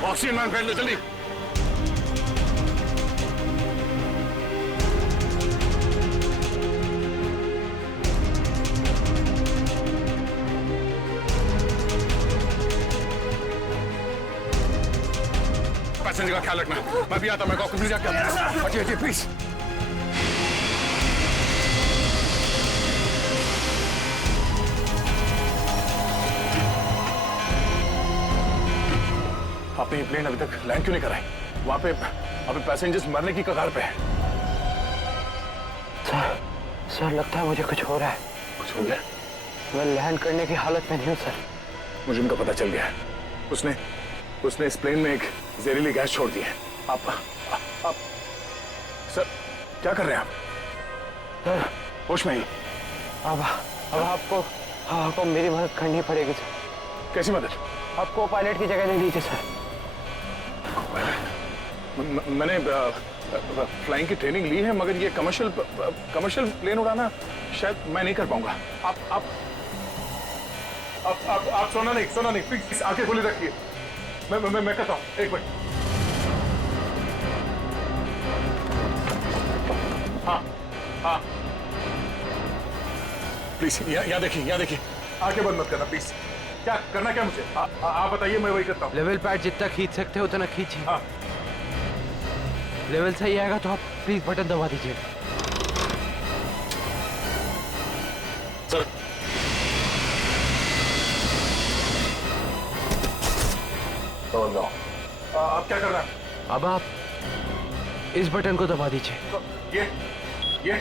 ऑक्सीजन मैन फैल लो जल्दी। पैसेंजर का ख्याल रखना। मैं भी आता, मैं कॉकपिट जाके आता हूं। हटिए प्लीज। आपने ये प्लेन अभी तक लैंड क्यों नहीं कराई? वहां पे अभी पैसेंजर्स मरने की कगार पे है। सर लगता है मुझे कुछ हो रहा है। कुछ हो गया? मैं लैंड करने की हालत में नहीं हूँ सर। मुझे उनका पता चल गया है। उसने इस प्लेन में एक जहरीली गैस छोड़ दी है। आप सर क्या कर रहे हैं आप? सर होश में ही? अब आपको मेरी मदद करनी पड़ेगी सर। कैसी मदद? आपको पायलट की जगह ले लीजिए सर। मैंने फ्लाइंग की ट्रेनिंग ली है, मगर ये कमर्शियल प्लेन उड़ाना शायद मैं नहीं कर पाऊंगा। आप सोना नहीं प्लीज आंखें खुली रखिए। मैं कहता हूँ, एक मिनट। हाँ प्लीज यहाँ देखिए आंखें बंद मत करना प्लीज। क्या करना, क्या मुझे आप बताइए, मैं वही करता हूँ। लेवल पैड जितना खींच सकते हो उतना खींचिए। हाँ। लेवल सही आएगा तो आप प्लीज बटन दबा दीजिए। सर आप क्या कर रहे हैं? अब आप इस बटन को दबा दीजिए। ये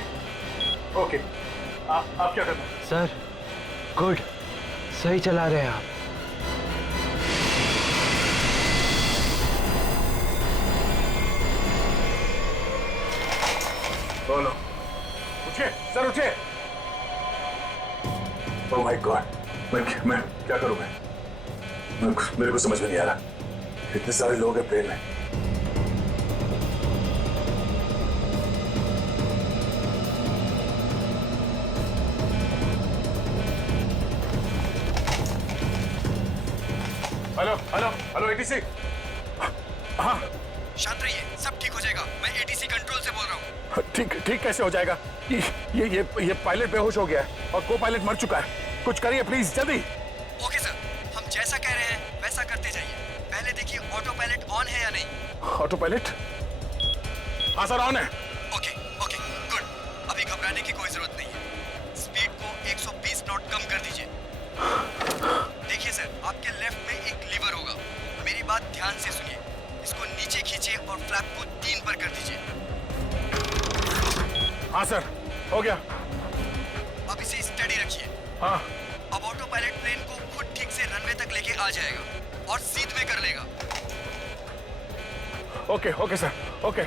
ओके। आप क्या कर रहे हैं? सर गुड, सही चला रहे हैं आप। बोलो, उठिए सर, उठिए। ओह माय गॉड, मैं क्या करूं? मेरे को समझ में नहीं आ रहा। इतने सारे लोग हैं प्लेन में। Hello ATC. हाँ शांत रहिए, सब ठीक हो जाएगा। मैं एटीसी कंट्रोल से बोल रहा हूँ। ठीक कैसे हो जाएगा? ये पायलट बेहोश हो गया है और को पायलट मर चुका है। कुछ करिए प्लीज, जल्दी। ओके सर, हम जैसा कह रहे हैं वैसा करते जाइए। पहले देखिए ऑटो पायलट ऑन है या नहीं। Auto pilot? हाँ सर, ऑन है। Okay good. अभी घबराने की कोई जरूरत नहीं है। स्पीड को 120 नॉट कम कर दीजिए। देखिए सर, आपके लेफ्ट में एक लीवर होगा। मेरी बात ध्यान से सुनिए। इसको नीचे खींचिए और फ्लैप को 3 पर कर दीजिए। हाँ सर, हो गया। अब इसे स्टडी रखिए। हाँ। अब ऑटो पायलट प्लेन को खुद ठीक से रनवे तक लेके आ जाएगा और सीध में कर लेगा। Okay sir, okay.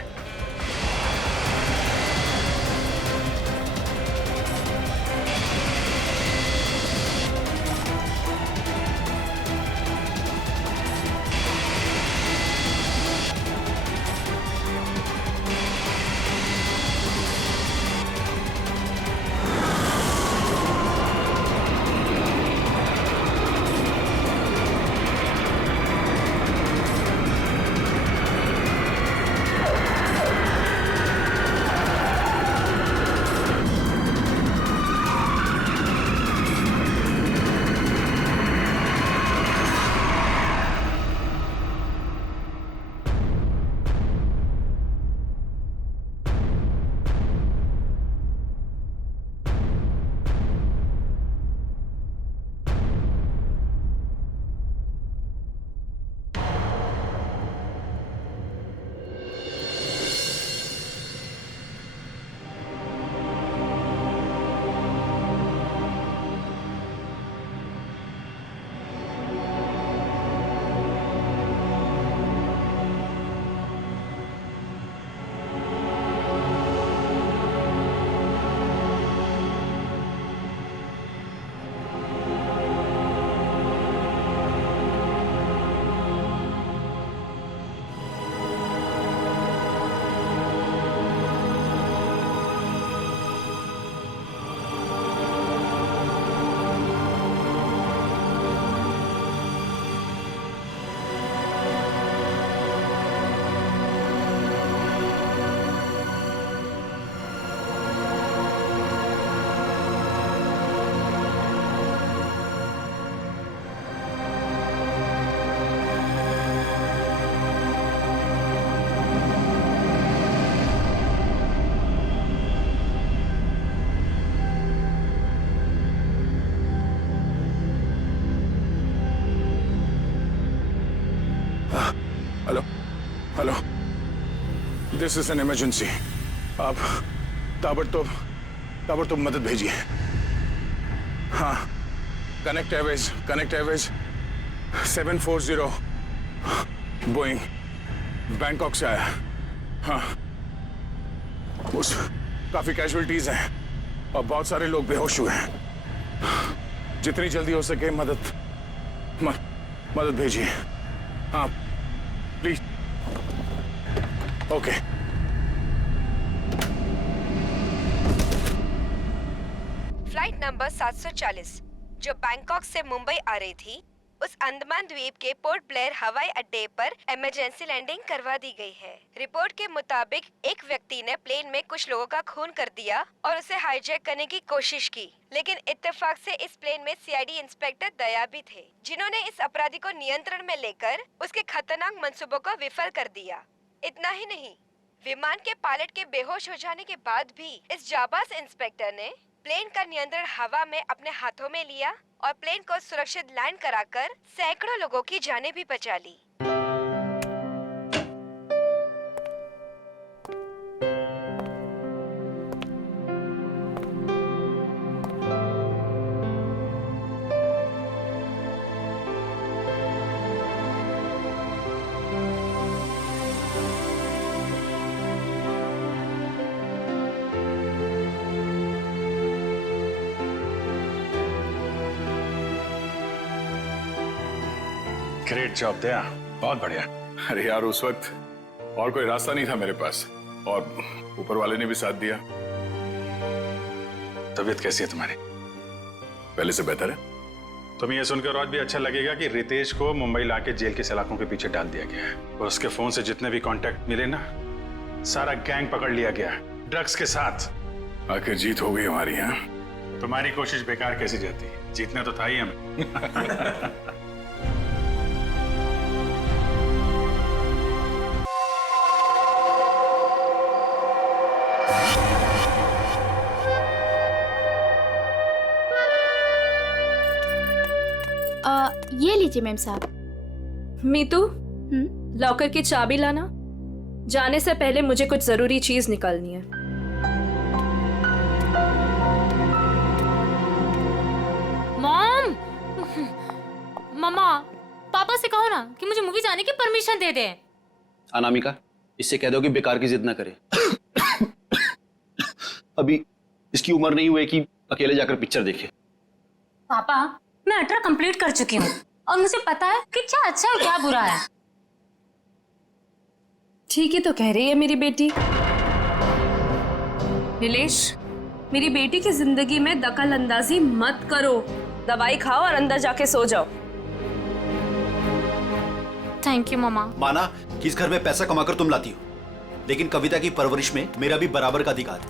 This is an emergency. आप ताबड़तोड़ मदद भेजिए। हाँ, कनेक्ट एयरवेज 740 बोइंग बैंकॉक से आया। हाँ, उस काफी कैजुअलिटीज हैं और बहुत सारे लोग बेहोश हुए हैं। जितनी जल्दी हो सके मदद भेजिए। हाँ प्लीज। ओके। फ्लाइट नंबर 740 जो बैंकॉक से मुंबई आ रही थी, उस अंडमान द्वीप के पोर्ट ब्लेयर हवाई अड्डे पर इमरजेंसी लैंडिंग करवा दी गई है। रिपोर्ट के मुताबिक एक व्यक्ति ने प्लेन में कुछ लोगों का खून कर दिया और उसे हाईजैक करने की कोशिश की, लेकिन इत्तेफाक से इस प्लेन में सीआईडी इंस्पेक्टर दया भी थे, जिन्होंने इस अपराधी को नियंत्रण में लेकर उसके खतरनाक मंसूबों को विफल कर दिया। इतना ही नहीं, विमान के पायलट के बेहोश हो जाने के बाद भी इस जाबाज इंस्पेक्टर ने प्लेन का नियंत्रण हवा में अपने हाथों में लिया और प्लेन को सुरक्षित लैंड कराकर सैकड़ों लोगों की जानें भी बचा ली। ग्रेट जॉब दया, बहुत बढ़िया। अरे यार, उस वक्त और कोई रास्ता नहीं था मेरे पास और ऊपर वाले ने भी साथ दिया। तबीयत कैसी है तुम्हारी? पहले से बेहतर है। तुम्हें यह सुनकर और भी अच्छा लगेगा कि रितेश को मुंबई लाके जेल के सलाखों के पीछे डाल दिया गया है और उसके फोन से जितने भी कांटेक्ट मिले ना, सारा गैंग पकड़ लिया गया ड्रग्स के साथ। आखिर जीत हो गई हमारी। यहाँ तुम्हारी कोशिश बेकार कैसी जाती? जीतना तो था ही हमें। ये लीजिए मैम साहब। मीतू, लॉकर की चाबी लाना। जाने से पहले मुझे कुछ जरूरी चीज निकालनी है। मॉम, मम्मा, पापा से कहो ना कि मुझे मूवी जाने की परमिशन दे दे। अनामिका, इससे कह दो कि बेकार की जिद ना करे। अभी इसकी उम्र नहीं हुई कि अकेले जाकर पिक्चर देखे। पापा, मैं 18 कंप्लीट कर चुकी हूँ और मुझे पता है कि क्या अच्छा है क्या बुरा है। ठीक ही तो कह रही है मेरी बेटी। नीलेश, मेरी बेटी की जिंदगी में दखल अंदाजी मत करो। दवाई खाओ और अंदर जाके सो जाओ। थैंक यू मम्मा। माना कि इस घर में पैसा कमाकर तुम लाती हो, लेकिन कविता की परवरिश में मेरा भी बराबर का अधिकार है।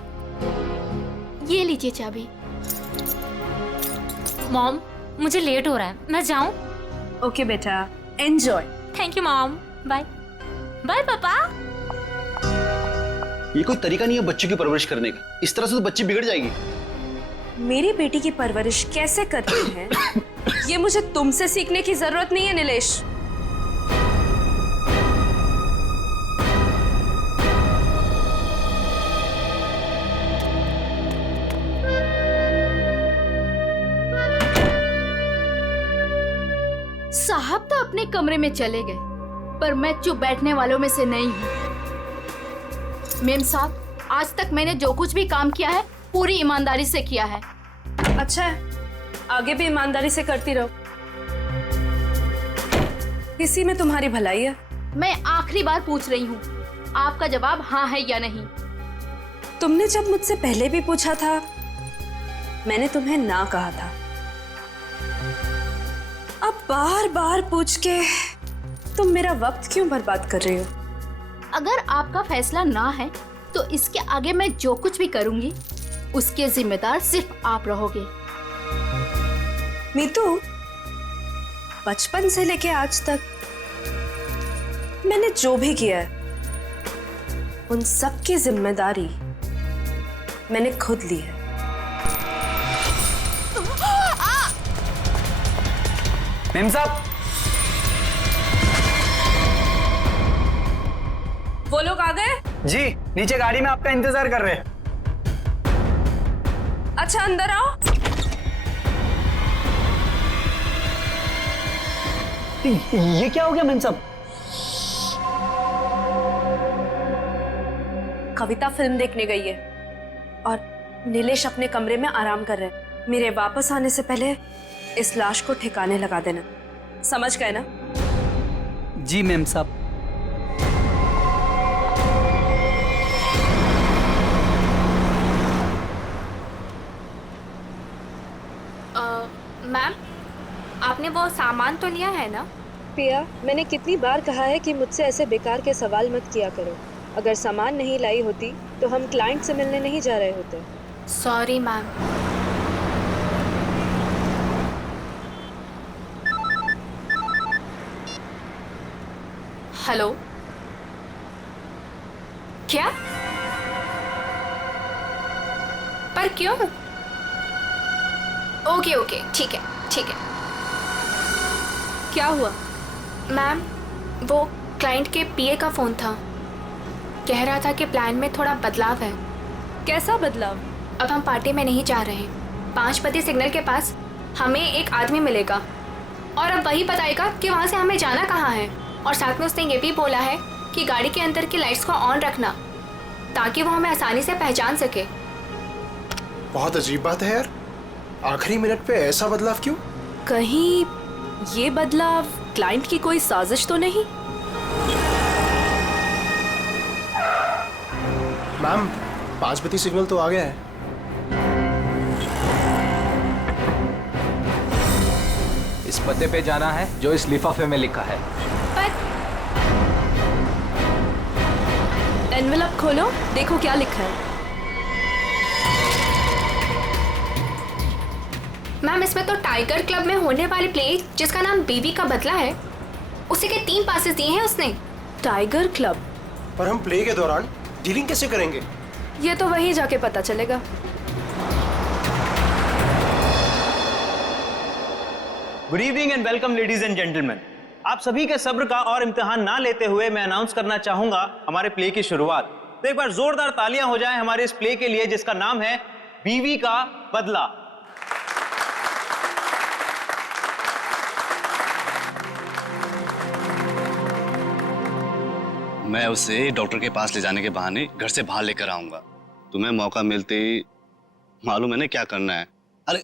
ये लीजिए चाबी। मॉम, मुझे लेट हो रहा है, मैं जाऊं? ओके बेटा, enjoy. Thank you mom. Bye bye पापा। ये कोई तरीका नहीं है बच्चे की परवरिश करने का। इस तरह से तो बच्ची बिगड़ जाएगी। मेरी बेटी की परवरिश कैसे करती है ये मुझे तुमसे सीखने की जरूरत नहीं है नीलेश। साहब तो अपने कमरे में चले गए, पर मैं चुप बैठने वालों में से नहीं हूँ। मेम साहब, आज तक मैंने जो कुछ भी काम किया है पूरी ईमानदारी से किया है। अच्छा है, आगे भी ईमानदारी से करती रहो। इसी में तुम्हारी भलाई है। मैं आखिरी बार पूछ रही हूँ, आपका जवाब हाँ है या नहीं? तुमने जब मुझसे पहले भी पूछा था, मैंने तुम्हें ना कहा था। अब बार बार पूछ के तुम मेरा वक्त क्यों बर्बाद कर रही हो? अगर आपका फैसला ना है तो इसके आगे मैं जो कुछ भी करूंगी उसके जिम्मेदार सिर्फ आप रहोगे। मीतू, बचपन से लेके आज तक मैंने जो भी किया है उन सब की जिम्मेदारी मैंने खुद ली है। मेम साहब, वो लोग आ गए? जी नीचे गाड़ी में आपका इंतजार कर रहे हैं। अच्छा अंदर आओ। ये क्या हो गया मैम साहब? कविता फिल्म देखने गई है और नीलेश अपने कमरे में आराम कर रहे हैं। मेरे वापस आने से पहले इस लाश को ठिकाने लगा देना, समझ गए ना? जी मैम साहब। मैम आपने वो सामान तो लिया है ना? पिया, मैंने कितनी बार कहा है कि मुझसे ऐसे बेकार के सवाल मत किया करो। अगर सामान नहीं लाई होती तो हम क्लाइंट से मिलने नहीं जा रहे होते। Sorry ma'am. हेलो, क्या? पर क्यों? ओके ओके, ठीक है ठीक है। क्या हुआ? मैम वो क्लाइंट के पीए का फोन था, कह रहा था कि प्लान में थोड़ा बदलाव है। कैसा बदलाव? अब हम पार्टी में नहीं जा रहे। 5 बजे सिग्नल के पास हमें एक आदमी मिलेगा और अब वही बताएगा कि वहाँ से हमें जाना कहाँ है। और साथ में उसने ये भी बोला है कि गाड़ी के अंदर की लाइट्स को ऑन रखना ताकि वो हमें आसानी से पहचान सके। बहुत अजीब बात है यार, आखिरी मिनट पे ऐसा बदलाव क्यों? कहीं ये बदलाव क्लाइंट की कोई साजिश तो नहीं? मैम 5 बजे सिग्नल तो आ गया है। इस पते पे जाना है जो इस लिफाफे में लिखा है। एनवेलप खोलो, देखो क्या लिखा है। मैम इसमें तो टाइगर क्लब में होने वाली प्ले जिसका नाम बीवी का बदला है, उसी के 3 पासेस दिए हैं उसने। Tiger club? पर हम प्ले के दौरान डीलिंग कैसे करेंगे? ये तो वहीं जाके पता चलेगा। Good evening and welcome ladies and gentleman. आप सभी के सब्र का और इम्तिहान ना लेते हुए मैं अनाउंस करना चाहूंगा हमारे प्ले की शुरुआत। तो एक बार जोरदार तालियां हो जाएं हमारे इस प्ले के लिए जिसका नाम है बीवी का बदला। मैं उसे डॉक्टर के पास ले जाने के बहाने घर से बाहर लेकर आऊंगा। तुम्हें मौका मिलते ही मालूम है ना क्या करना है। अरे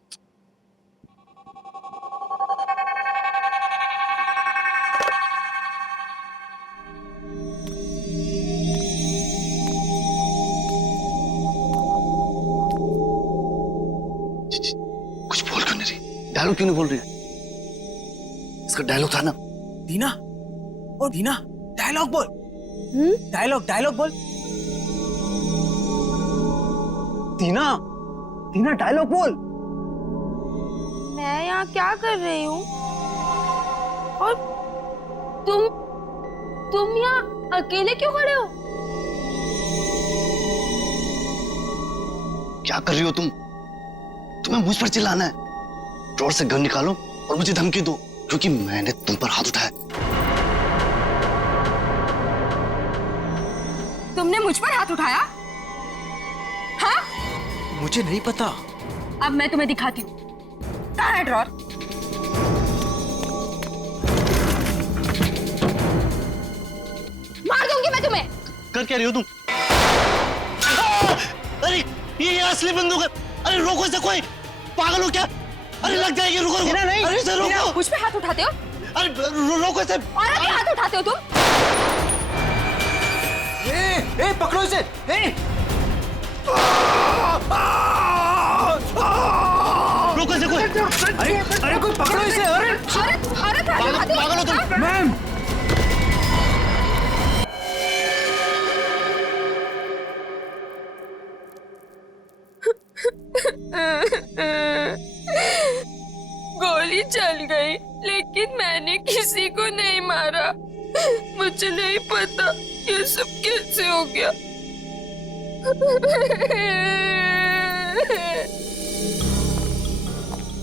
कुछ बोल क्यों नहीं रही? डायलॉग क्यों नहीं बोल रही? इसका डायलॉग था ना। दीना, ओ दीना, डायलॉग बोल। डायलॉग बोल। दीना, दीना डायलॉग बोल। मैं यहाँ क्या कर रही हूँ? और तुम यहाँ अकेले क्यों खड़े हो? क्या कर रही हो तुम? तुम्हें मुझ पर चिल्लाना है? ड्रॉर से गन निकालो और मुझे धमकी दो क्योंकि मैंने तुम पर हाथ उठाया। तुमने मुझ पर हाथ उठाया? हाँ? मुझे नहीं पता। अब मैं तुम्हें दिखाती हूँ। कहाँ है ड्रॉर? मार दूंगी मैं तुम्हें। कर क्या रही हो तुम? अरे ये असली बंदूक है। अरे रोको इसे, कोई पागल हो क्या? अरे लग जाएगी, रुको रुको। नहीं, अरे इसे रोको। मुझ पे हाथ उठाते हो? अरे रोको इसे। और अभी हाथ उठाते हो तुम? ए पकड़ो इसे। रोको इसे कोई। अरे कोई पकड़ो इसे। अरे पागल हो तुम? मैम गोली चल गई लेकिन मैंने किसी को नहीं मारा। मुझे नहीं पता ये सब कैसे हो गया।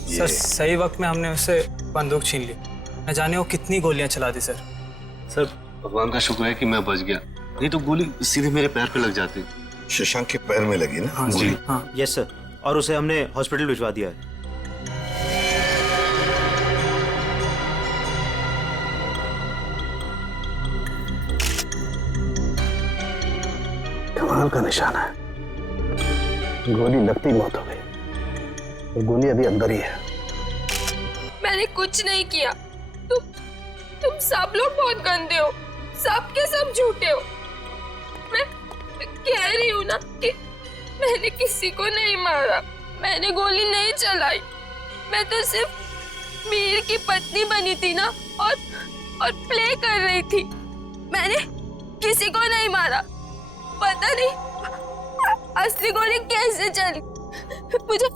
सर सही वक्त में हमने उससे बंदूक छीन ली। न जाने वो कितनी गोलियां चला दी सर। सर भगवान का शुक्र है कि मैं बच गया, नहीं तो गोली सीधे मेरे पैर पे लग जाती। शशांक के पैर में लगी ना? जी। यस सर, और उसे हमने हॉस्पिटल भिजवा दिया है। कमाल का निशाना है, गोली लगती मौत हो गई, तो गोली अभी अंदर ही है। मैंने कुछ नहीं किया। तुम सब लोग बहुत गंदे हो, सब के सब झूठे हो। मैं कह रही हूँ ना कि मैंने किसी को नहीं मारा, मैंने गोली नहीं चलाई। मैं तो सिर्फ मीर की पत्नी बनी थी ना, और प्ले कर रही थी। मैंने किसी को नहीं मारा। पता नहीं असली गोली कैसे चली। मुझे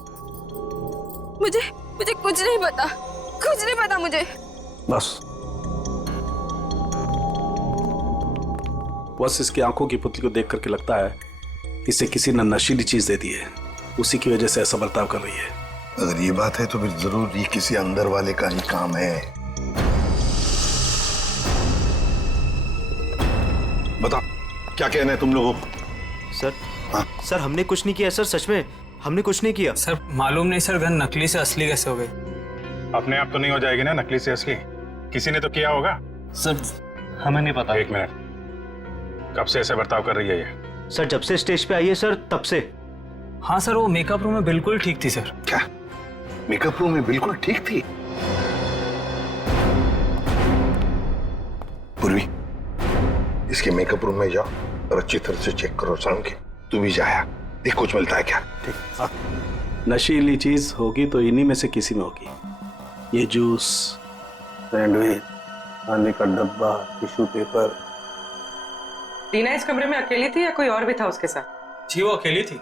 कुछ नहीं पता, कुछ नहीं पता मुझे। बस इसकी आंखों की पुतली को देख करके लगता है इसे किसी ने नशीली चीज दे दी है, उसी की वजह से ऐसा बर्ताव कर रही है। अगर ये बात है तो फिर जरूर ये किसी अंदर वाले का ही काम है। बता, क्या कहना है तुम लोगों को? सर हमने कुछ नहीं किया सर, सच में हमने कुछ नहीं किया। सर मालूम नहीं सर, गन नकली से असली कैसे हो गई? अपने आप तो नहीं हो जाएगी ना नकली से असली, किसी ने तो किया होगा। सर हमें नहीं पता। एक मिनट, कब से ऐसे बर्ताव कर रही है ये? सर जब से स्टेज पे आई है सर, तब से। हाँ सर, वो मेकअप रूम में बिल्कुल ठीक थी सर। क्या मेकअप रूम में बिल्कुल ठीक थी? पूर्वी, इसके मेकअप रूम में जाओ और अच्छी तरह से चेक करो। शाम के तू भी जाया, देख कुछ मिलता है क्या। ठीक। नशीली चीज होगी तो इन्हीं में से किसी में होगी। ये जूस, सैंडविच, खाने का डब्बा, टिश्यू पेपर। टीना इस कमरे में अकेली थी या कोई और भी था उसके साथ? जी वो अकेली थी।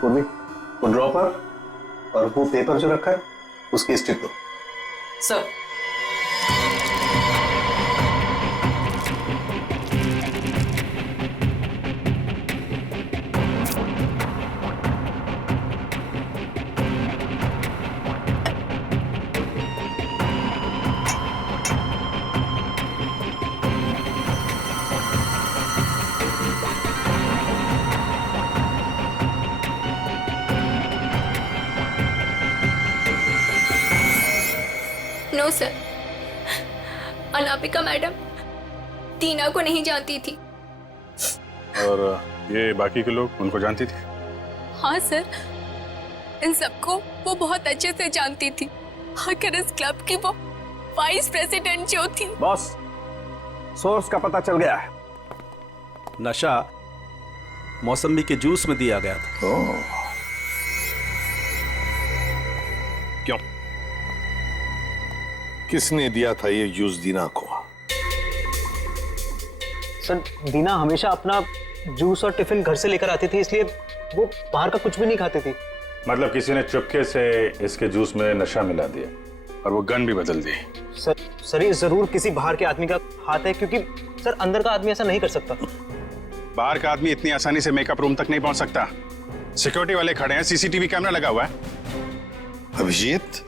पूर्वी, वो ड्रॉपर और वो पेपर जो रखा है उसकी स्ट्रिप दो। Sir. No sir, Anamika madam Tina को नहीं जानती थी। और ये बाकी के लोग उनको जानती थी? हाँ सर, इन सबको वो बहुत अच्छे से जानती थी। आखिर इस क्लब की वो वाइस प्रेसिडेंट जो थी। बॉस, सोर्स का पता चल गया है। नशा मौसमी के जूस में दिया गया था। क्यों? किसने दिया था ये जूस दीना को? सर दीना हमेशा अपना जूस और टिफिन घर से लेकर आती थी, इसलिए वो बाहर का कुछ भी नहीं खाती थी। मतलब किसी ने चुपके से इसके जूस में नशा मिला दिया और वो गन भी बदल दी। सर ये जरूर किसी बाहर के आदमी का हाथ है, क्योंकि सर अंदर का आदमी ऐसा नहीं कर सकता। बाहर का आदमी इतनी आसानी से मेकअप रूम तक नहीं पहुंच सकता। सिक्योरिटी वाले खड़े हैं, सीसीटीवी कैमरा लगा हुआ है। अभिजीत,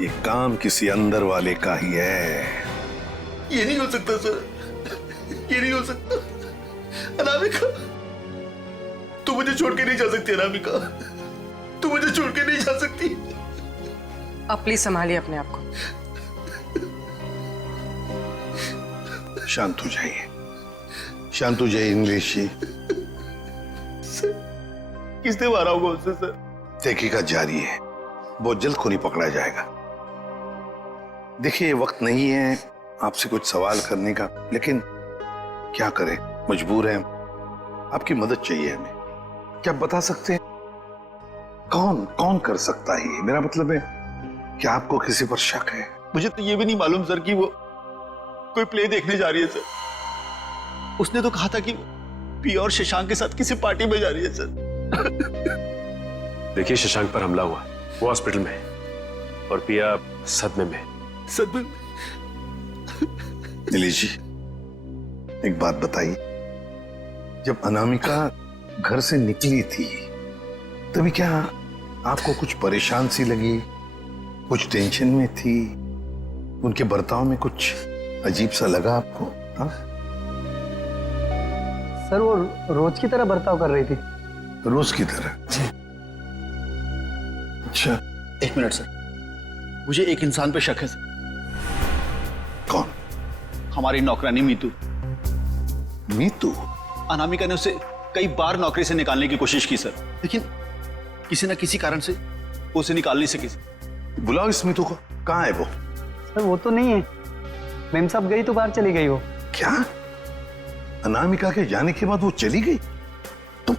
ये काम किसी अंदर वाले का ही है। ये नहीं हो सकता सर, ये नहीं हो सकता। अनामिका, तू मुझे छोड़ के नहीं जा सकती। अनामिका, तू मुझे छोड़ के नहीं जा सकती। अब प्लीज संभालिए अपने आप को। शांत हो जाइए, शांत हो जाइए इंग्लिश जी। किसने मारा होगा उससे सर? तहकीकात जारी है, बहुत जल्द खूनी पकड़ा जाएगा। देखिए, वक्त नहीं है आपसे कुछ सवाल करने का, लेकिन क्या करें, मजबूर हैं। आपकी मदद चाहिए हमें। क्या आप बता सकते हैं कौन कौन कर सकता है? मेरा मतलब है, क्या आपको किसी पर शक है? मुझे तो ये भी नहीं मालूम सर कि वो कोई प्ले देखने जा रही है सर। उसने तो कहा था कि पिया और शशांक के साथ किसी पार्टी में जा रही है सर। देखिए, शशांक पर हमला हुआ, वो हॉस्पिटल में है और पिया सदमे में। सदमे? नीलेश जी, एक बात बताइए, जब अनामिका घर से निकली थी तभी क्या आपको कुछ परेशान सी लगी, कुछ टेंशन में थी, उनके बर्ताव में कुछ अजीब सा लगा आपको? हाँ सर वो रोज की तरह बर्ताव कर रही थी। रोज की तरह? अच्छा। एक मिनट सर, मुझे एक इंसान पे शक है सर। कौन? हमारी नौकरानी मीतू। मीतू? अनामिका ने उसे कई बार नौकरी से निकालने की कोशिश की सर, लेकिन किसी न किसी कारण से वो उसे निकाल नहीं सकी। बुलाओ इस मीतू को। कहाँ है वो? सर वो तो नहीं है, मेम साहब गई तो बाहर चली गई वो। क्या? अनामिका के जाने के बाद वो चली गई? तो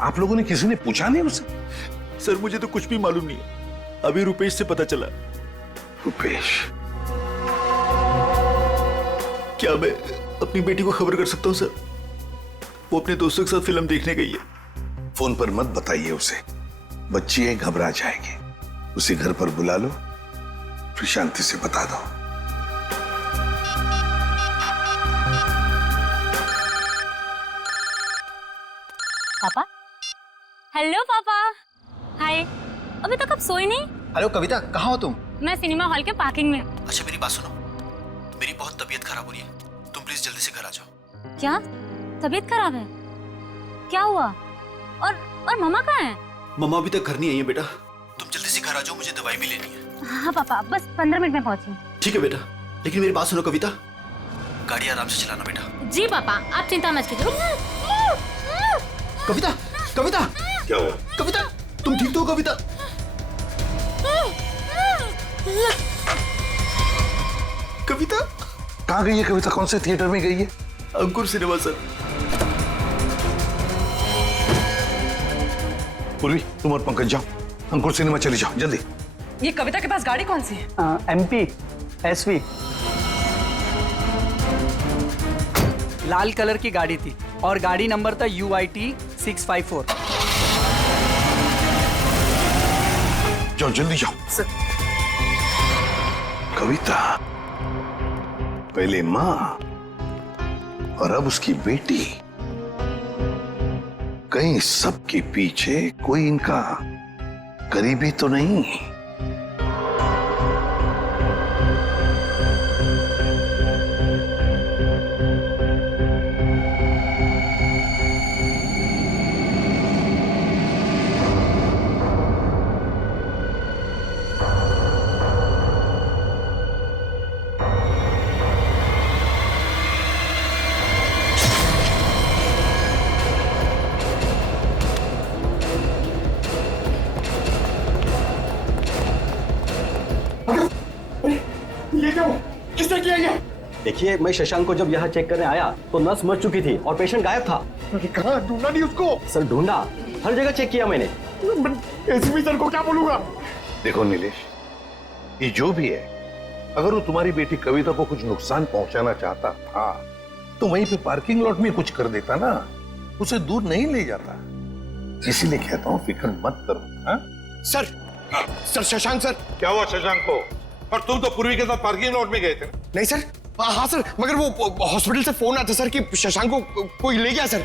आप लोगों ने किसी ने पूछा नहीं उसे? सर मुझे तो कुछ भी मालूम नहीं है, अभी रुपेश से पता चला। रुपेश? क्या मैं अपनी बेटी को खबर कर सकता हूँ सर? वो अपने दोस्तों के साथ फिल्म देखने गई है। फोन पर मत बताइए उसे, बच्ची है, घबरा जाएगी। उसे घर पर बुला लो, फिर शांति से बता दो। पापा। हेलो पापा। हाय। अभी तक आप सोए नहीं? हेलो कविता, कहाँ हो तुम? मैं सिनेमा हॉल के पार्किंग में। अच्छा मेरी बात सुनो, मेरी बहुत तबीयत खराब हो रही है, तुम प्लीज जल्दी से घर आ जाओ। क्या तबीयत खराब है? क्या हुआ? और मम्मा कहाँ है? मम्मा अभी तक घर नहीं आई है बेटा, तुम जल्दी से घर आ जाओ, मुझे दवाई भी लेनी है। हाँ पापा, बस 15 मिनट में पहुंची। ठीक है बेटा, लेकिन मेरी बात सुनो कविता, गाड़ी आराम से चलाना बेटा। जी पापा, आप चिंता मत कीजिए। कविता, कविता। क्या हुआ? कविता, तुम ठीक तो हो कविता? कविता कहाँ गई है कविता? कौन से थिएटर में गई है? अंकुर सिनेमा सर। पूर्वी, तुम और पंकज जाओ, अंकुर सिनेमा चले जाओ जल्दी। ये कविता के पास गाड़ी कौन सी है? MP SV। लाल कलर की गाड़ी थी और गाड़ी नंबर था UIT 654। जाओ जल्दी जाओ। कविता, पहले माँ और अब उसकी बेटी, कहीं सबके पीछे कोई इनका करीबी तो नहीं? किसने किया ये? देखिए, मैं शशांक को जब यहाँ चेक करने आया तो नर्स मर चुकी थी और पेशेंट गायब था। कहाँ ढूंढा नहीं उसको? सर ढूंढा, हर जगह चेक किया मैंने। एसपी सर को क्या बोलूंगा? देखो नीलेश, ये जो भी है, अगर वो तुम्हारी बेटी कविता को कुछ नुकसान पहुंचाना चाहता था तो वहीं पे पार्किंग लॉट में कुछ कर देता ना, उसे दूर नहीं ले जाता। इसीलिए कहता हूँ फिक्र मत करो। हाँ? Sir Shashank sir. क्या हुआ शशांक को? और तुम तो पूर्वी के साथ पार्किंग लॉट में गए थे। नहीं सर। हाँ सर, मगर वो हॉस्पिटल से फोन आता सर कि शशांक को कोई ले गया सर।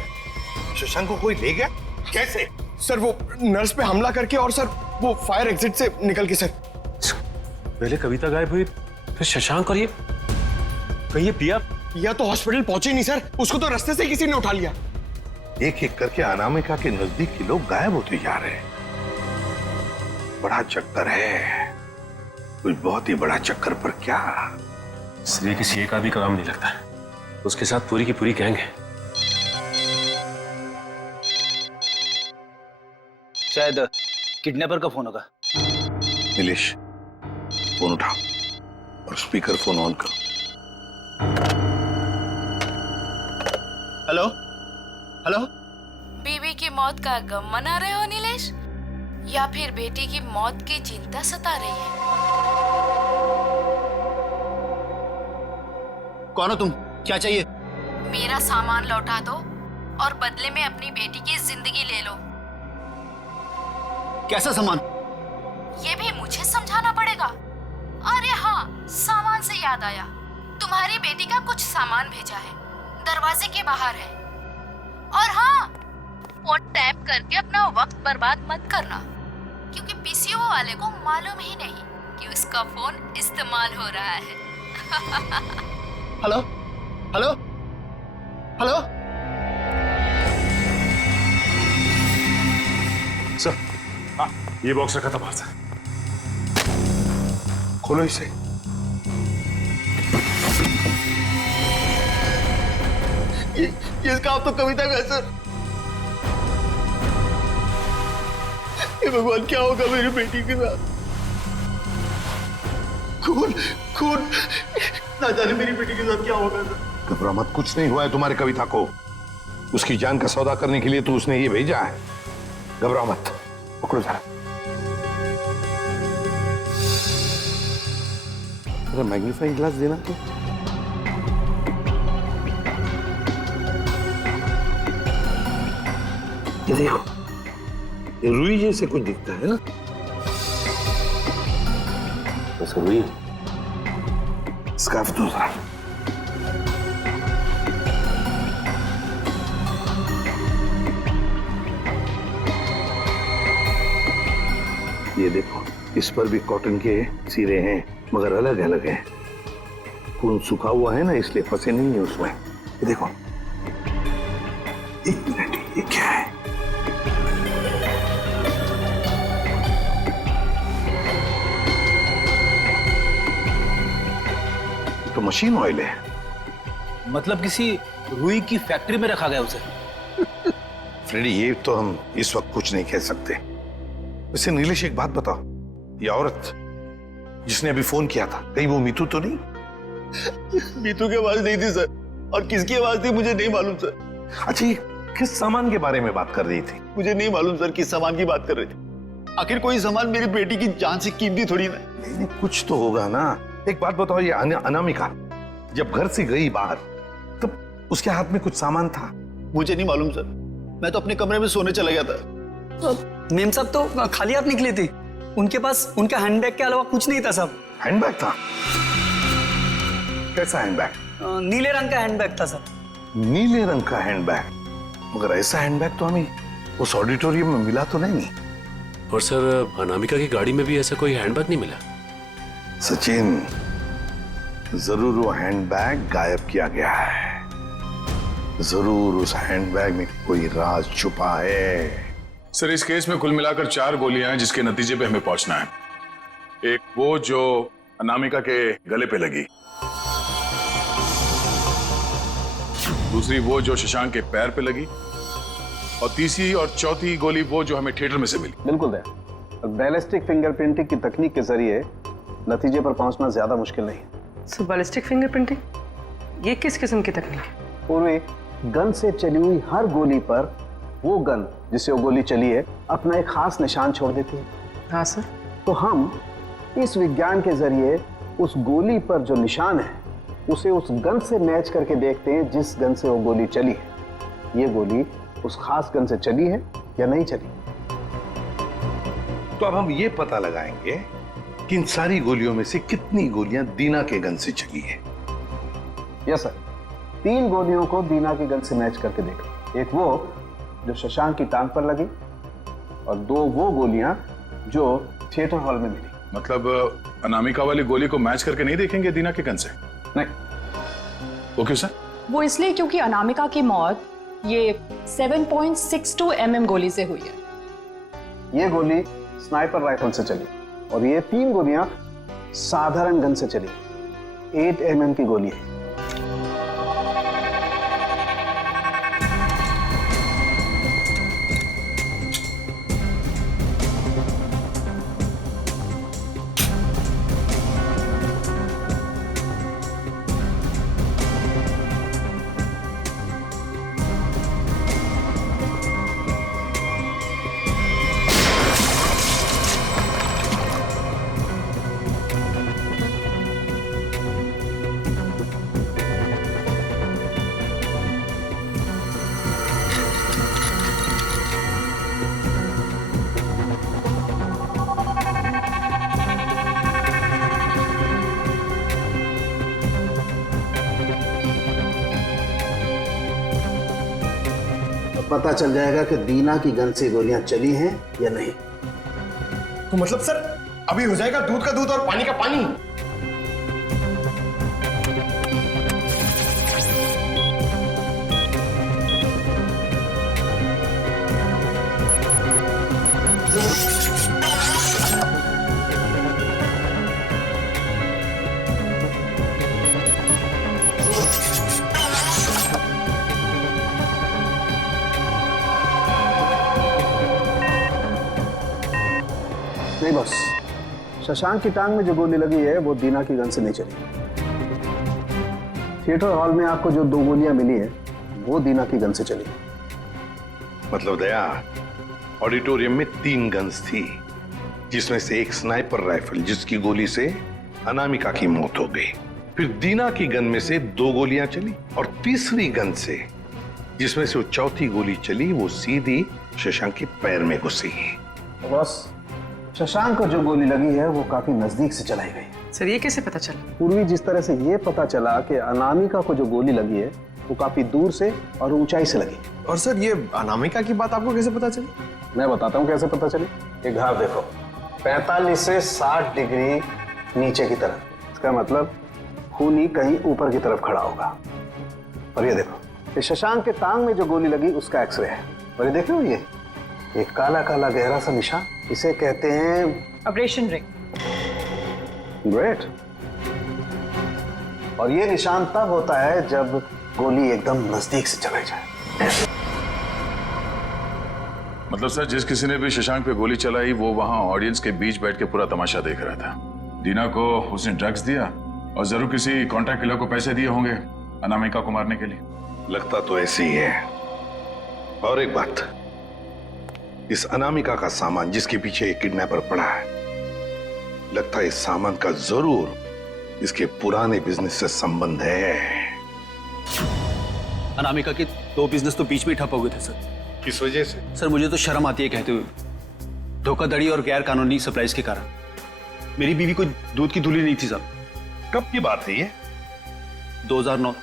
शशांक को कोई ले गया? कैसे? सर वो नर्स पे हमला करके और सर वो फायर एग्जिट से निकल के सर। पहले कविता गायब हुई, फिर शशांक और ये कहिए पिया तो हॉस्पिटल पहुंचे नहीं सर, उसको तो रास्ते से किसी ने उठा लिया। एक एक करके अनामिका के नजदीक के लोग गायब होते जा रहे हैं। बड़ा चक्कर है, कुछ बहुत ही बड़ा चक्कर। पर क्या इसलिए किसी एक आदमी का काम नहीं लगता, उसके साथ पूरी की पूरी गैंग है। शायद किडनैपर का फोन होगा। नीलेश, फोन उठाओ और स्पीकर फोन ऑन करो। Hello hello. बीवी की मौत का गम मना रहे हो नीलेश, या फिर बेटी की मौत की चिंता सता रही है? कौन हो तुम? क्या चाहिए? मेरा सामान लौटा दो और बदले में अपनी बेटी की जिंदगी ले लो। कैसा सामान? ये भी मुझे समझाना पड़ेगा? अरे हाँ, सामान से याद आया, तुम्हारी बेटी का कुछ सामान भेजा है, दरवाजे के बाहर है। और हाँ, फोन टैप करके अपना वक्त बर्बाद मत करना, क्योंकि पीसीओ वाले को मालूम ही नहीं कि उसका फोन इस्तेमाल हो रहा है। हेलो हेलो हेलो सर, हाँ, ये बॉक्स रखा था बाहर से। खोलो इसे। ये इसका आप तो कविता का है सर। ये भगवान क्या होगा मेरी बेटी के साथ? खून खून, ना जाने मेरी बेटी के साथ क्या होगा सर। घबरा मत, कुछ नहीं हुआ है तुम्हारी कविता को। उसकी जान का सौदा करने के लिए तो उसने ये भेजा है। घबरा मत, पकड़ो जरा। मैग्नीफाइंग ग्लास देना तो। ये देखो, ये रुई जैसे कुछ दिखता है ना? वैसे रुई स्कार्फ दूसरा। ये देखो, इस पर भी कॉटन के सिरे हैं, मगर अलग अलग हैं। खून सूखा हुआ है ना, इसलिए फंसे नहीं है उसमें। ये देखो, एक मिनट, ये क्या है? तो मशीन ऑयल है। मतलब किसी रुई की फैक्ट्री में रखा गया उसे। फ्रेडी, ये तो हम इस वक्त कुछ नहीं कह सकते। वैसे नीलेश, एक बात बताओ, ये औरत जिसने अभी फोन किया था, कहीं वो मीतू तो नहीं? मीतू की आवाज नहीं थी सर, और किसकी आवाज थी मुझे नहीं मालूम सर। अच्छा, ये किस सामान के बारे में बात कर रही थी? मुझे नहीं मालूम सर किस सामान की बात कर रही थी। आखिर कोई सामान मेरी बेटी की जान से कीमती थोड़ी ना। नहीं, कुछ तो होगा ना। एक बात बताओ, ये अनामिका जब घर से गई बाहर, तब उसके हाथ में कुछ सामान था? मुझे नहीं मालूम सर, मैं तो अपने कमरे में सोने चला गया था। मेम साहब तो खाली हाथ निकली थी। उनके पास उनका हैंडबैग के अलावा कुछ नहीं था साहब। हैंडबैग था? कैसा हैंडबैग? नीले रंग का हैंडबैग था सर। नीले रंग का हैंडबैग? मगर ऐसा हैंडबैग तो हमें उस ऑडिटोरियम में मिला तो नहीं। और सर, अनामिका की गाड़ी में भी ऐसा कोई हैंडबैग नहीं मिला। सचिन, जरूर वो हैंडबैग गायब किया गया है। जरूर उस हैंडबैग में कोई राज छुपा है। सर, इस केस में कुल मिलाकर 4 गोलियां हैं जिसके नतीजे पे हमें पहुंचना है। एक वो जो अनामिका के गले पे लगी, दूसरी वो जो शशांक के पैर पे लगी, और तीसरी और चौथी गोली वो जो हमें थिएटर में से मिली। बिल्कुल दया। बैलिस्टिक फिंगरप्रिंटिंग की तकनीक के जरिए नतीजे पर पहुंचना ज्यादा मुश्किल नहीं है। सो बैलिस्टिक फिंगरप्रिंटिंग, ये किस किस्म की तकनीक है? पूरे गन से चली हुई हर गोली पर वो गन जिससे वो गोली चली है अपना एक खास निशान छोड़ देती है। हाँ सर। तो हम इस विज्ञान के जरिए उस गोली पर जो निशान है उसे उस गन से मैच करके देखते हैं जिस गन से वो गोली चली है। ये गोली उस खास गन से चली है या नहीं चली। तो अब हम ये पता लगाएंगे कि इन सारी गोलियों में से कितनी गोलियां दीना के गन से चली है। यस सर, 3 गोलियों को दीना की गन से मैच करके देखा। एक वो जो शशांक की टांग पर लगी, और 2 वो गोलियां जो थिएटर हॉल में मिली। मतलब अनामिका वाली गोली को मैच करके नहीं देखेंगे दीना के गन से? नहीं। वो क्यों सर? वो इसलिए क्योंकि अनामिका की मौत ये 7.62 mm गोली से हुई है। ये गोली स्नाइपर राइफल से चली, और ये 3 गोलियां साधारण गन से चली। 8 mm की गोली है। पता चल जाएगा कि दीना की गन से गोलियां चली हैं या नहीं। तो मतलब सर अभी हो जाएगा दूध का दूध और पानी का पानी। नहीं बॉस, शशांक की टांग में जो गोली लगी है वो दीना की गन से नहीं चली। थिएटर हॉल में आपको जो 2 गोलियां मिली है वो दीना की गन से चली। मतलब दया, ऑडिटोरियम में 3 गन्स थी, जिसमें से एक स्नाइपर राइफल जिसकी गोली से अनामिका की मौत हो गई। फिर दीना की गन में से 2 गोलियां चली और तीसरी गन से जिसमें से वो चौथी गोली चली वो सीधी शशांक के पैर में घुसी। बॉस, शशांक को जो गोली लगी है वो काफी नजदीक से चलाई गई। सर ये कैसे पता चला? पूर्वी, जिस तरह से ये पता चला कि अनामिका को जो गोली लगी है वो काफी दूर से और ऊंचाई से लगी। और सर ये अनामिका की बात आपको कैसे पता चली? मैं बताता हूँ कैसे पता चली। ये घाव देखो, 45 से 60 डिग्री नीचे की तरफ, इसका मतलब खूनी कहीं ऊपर की तरफ खड़ा होगा। और ये देखो, ये शशांक के टांग में जो गोली लगी उसका एक्सरे है। और ये देख रहे हो, ये काला काला गहरा सा निशान, इसे कहते हैं ऑपरेशन रिंग। ग्रेट। और ये निशान तब होता है जब गोली एकदम नजदीक से चलाई जाए। मतलब सर, जिस किसी ने भी शशांक पे गोली चलाई वो वहां ऑडियंस के बीच बैठ के पूरा तमाशा देख रहा था। दीना को उसने ड्रग्स दिया और जरूर किसी कॉन्ट्रैक्ट किलर को पैसे दिए होंगे अनामिका को मारने के लिए। लगता तो ऐसे ही है। और एक बात, इस अनामिका का सामान जिसके पीछे एक किडनैपर पड़ा है, लगता है इस सामान का जरूर इसके पुराने बिजनेस से संबंध है। अनामिका के 2 बिजनेस तो बीच में ठप हो गए थे सर। किस वजह से? सर मुझे तो शर्म आती है कहते हुए, धोखाधड़ी और गैर कानूनी सप्लाईज के कारण। मेरी बीवी को दूध की धुली नहीं थी साहब। कब की बात है ये? 2009।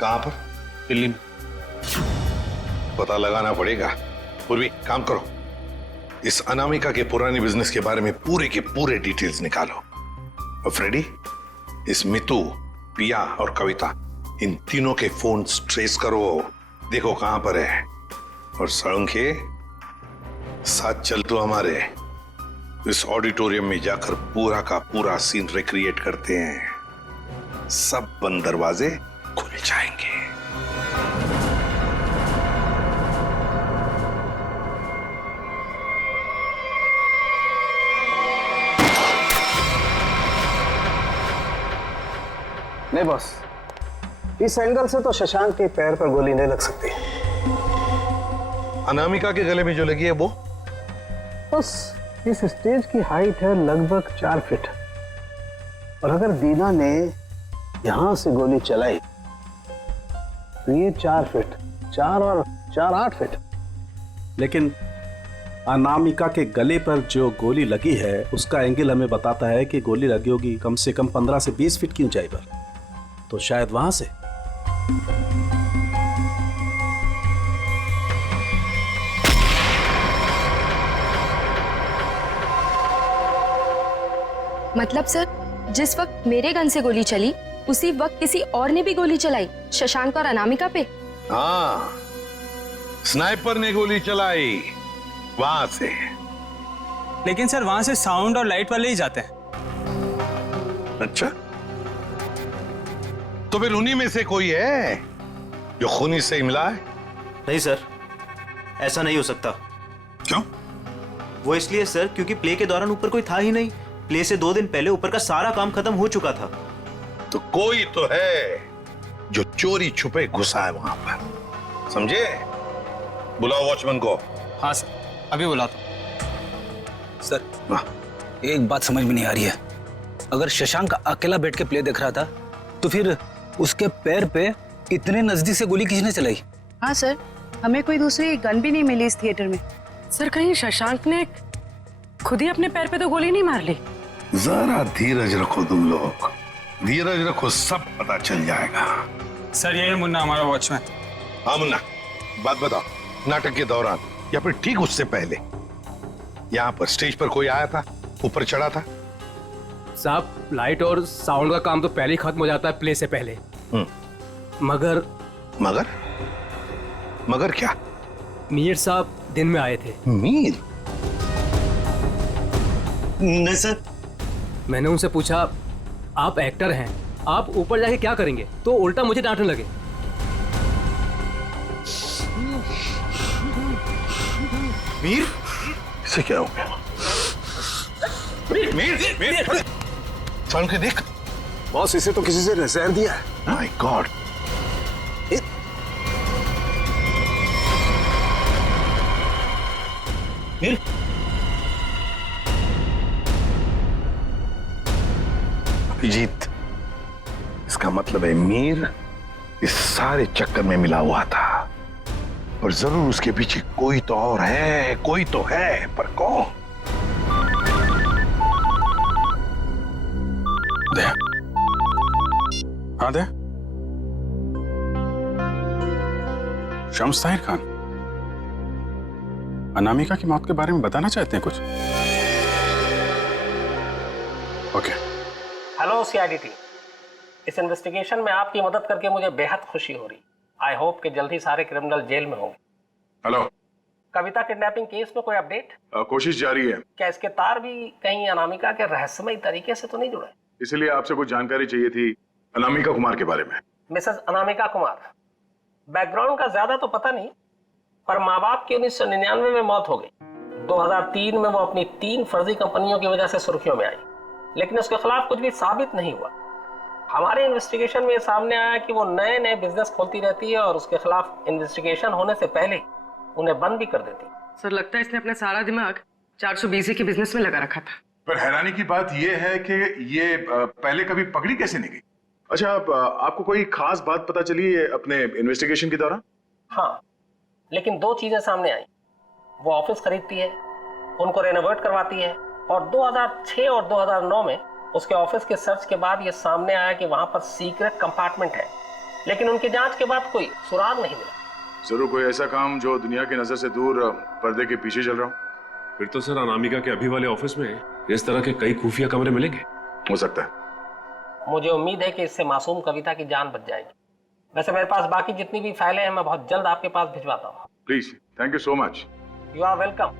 कहां पर? दिल्ली में। पता लगाना पड़ेगा। पूर्वी, काम करो, इस अनामिका के पुराने बिजनेस के बारे में पूरे के पूरे डिटेल्स निकालो। और फ्रेडी, इस मितू, पिया और कविता, इन तीनों के फोन ट्रेस करो, देखो कहां पर है। और सड़ंखे, साथ चल तो हमारे इस ऑडिटोरियम में जाकर पूरा का पूरा सीन रिक्रिएट करते हैं। सब बंद दरवाजे खुल जाएंगे। नहीं बॉस, इस एंगल से तो शशांक के पैर पर गोली नहीं लग सकती। अनामिका के गले में जो लगी है वो? बस इस स्टेज की हाइट है लगभग 4 फीट। और अगर दीना ने यहां से गोली चलाई तो ये 4 फीट, 4 और 4 8 फीट। लेकिन अनामिका के गले पर जो गोली लगी है उसका एंगल हमें बताता है कि गोली लगी होगी कम से कम 15 से 20 फीट की ऊंचाई पर। तो शायद वहां से। मतलब सर, जिस वक्त मेरे गन से गोली चली उसी वक्त किसी और ने भी गोली चलाई शशांक और अनामिका पे? हाँ, स्नाइपर ने गोली चलाई वहां से। लेकिन सर वहां से साउंड और लाइट वाले ही जाते हैं। अच्छा, तो फिर उन्हीं में से कोई है जो खूनी से इमला है? नहीं सर, ऐसा नहीं हो सकता। क्यों? वो इसलिए सर क्योंकि प्ले के दौरान ऊपर कोई था ही नहीं। प्ले से 2 दिन पहले ऊपर का सारा काम खत्म हो चुका था। तो कोई तो है जो चोरी छुपे घुसा है वहां पर, समझे? बुलाओ वॉचमैन को। हाँ सर, अभी बुलाता हूं। सर, एक बात समझ में नहीं आ रही है। अगर शशांक अकेला बैठ के प्ले देख रहा था तो फिर उसके पैर पे इतने नजदीक से गोली किसने चलाई? हाँ सर, हमें कोई दूसरी गन भी नहीं मिली इस थिएटर में। सर, कहीं शशांक ने खुद ही अपने पैर पे तो गोली नहीं मार ली? जरा धीरज रखो तुम लोग, धीरज रखो, सब पता चल जाएगा। सर, ये है मुन्ना, हमारा वॉचमैन। हाँ मुन्ना, बात बताओ। नाटक के दौरान या फिर ठीक उससे पहले यहां पर स्टेज पर कोई आया था, ऊपर चढ़ा था? साहब लाइट और साउंड का काम तो पहले ही खत्म हो जाता है प्ले से पहले। मगर मगर मगर क्या? मीर साहब दिन में आए थे। मीर? नहीं सर। मैंने उनसे पूछा आप एक्टर हैं, आप ऊपर जाके क्या करेंगे, तो उल्टा मुझे डांटने लगे। मीर? इसे क्या हो गया? मीर चल के देख। बॉस इसे तो किसी से नजर दिया है। My God. मीर? अभिजीत, इसका मतलब है मीर इस सारे चक्कर में मिला हुआ था, और जरूर उसके पीछे कोई तो और है, कोई तो है, पर कौन? दे। हाँ दे। शम्स ताहिर खान, अनामिका की मौत के बारे में बताना चाहते हैं कुछ? ओके। हेलो सीआईडी टीम, इस इन्वेस्टिगेशन में आपकी मदद करके मुझे बेहद खुशी हो रही। आई होप कि जल्द ही सारे क्रिमिनल जेल में होंगे। हेलो। कविता किडनैपिंग केस में कोई अपडेट? कोशिश जारी है। क्या इसके तार भी कहीं अनामिका के रहस्यमय तरीके से तो नहीं जुड़े? इसलिए आपसे कुछ जानकारी चाहिए थी अनामिका कुमार के बारे में। मिसेस अनामिका कुमार, बैकग्राउंड का ज्यादा तो पता नहीं, पर माँ बाप की 1999 में मौत हो गई। 2003 में वो अपनी 3 फर्जी कंपनियों की वजह से सुर्खियों में आई, लेकिन उसके खिलाफ कुछ भी साबित नहीं हुआ। हमारे इन्वेस्टिगेशन में सामने आया कि वो नए नए बिजनेस खोलती रहती है और उसके खिलाफ इन्वेस्टिगेशन होने से पहले उन्हें बंद भी कर देती। सर लगता है इसने अपना सारा दिमाग 420 के बिजनेस में लगा रखा था। पर हैरानी की बात यह है कि ये पहले कभी पकड़ी कैसे नहीं गई? अच्छा, आपको कोई खास बात पता चली है अपने इन्वेस्टिगेशन के दौरान? हाँ, लेकिन 2 चीजें सामने आई। वो ऑफिस खरीदती है, उनको रेनोवेट करवाती है, और 2006 और 2009 में उसके ऑफिस के सर्च के बाद ये सामने आया कि वहां पर सीक्रेट कंपार्टमेंट है, लेकिन उनकी जांच के बाद कोई सुराग नहीं मिला। जरूर कोई ऐसा काम जो दुनिया की नजर से दूर पर्दे के पीछे चल रहा हो। फिर तो सर अनामिका के अभी वाले ऑफिस में इस तरह के कई खुफिया कमरे मिलेंगे। हो सकता है। मुझे उम्मीद है कि इससे मासूम कविता की जान बच जाएगी। वैसे मेरे पास बाकी जितनी भी फाइलें हैं मैं बहुत जल्द आपके पास भिजवाता हूँ। Please, thank you so much. You are welcome.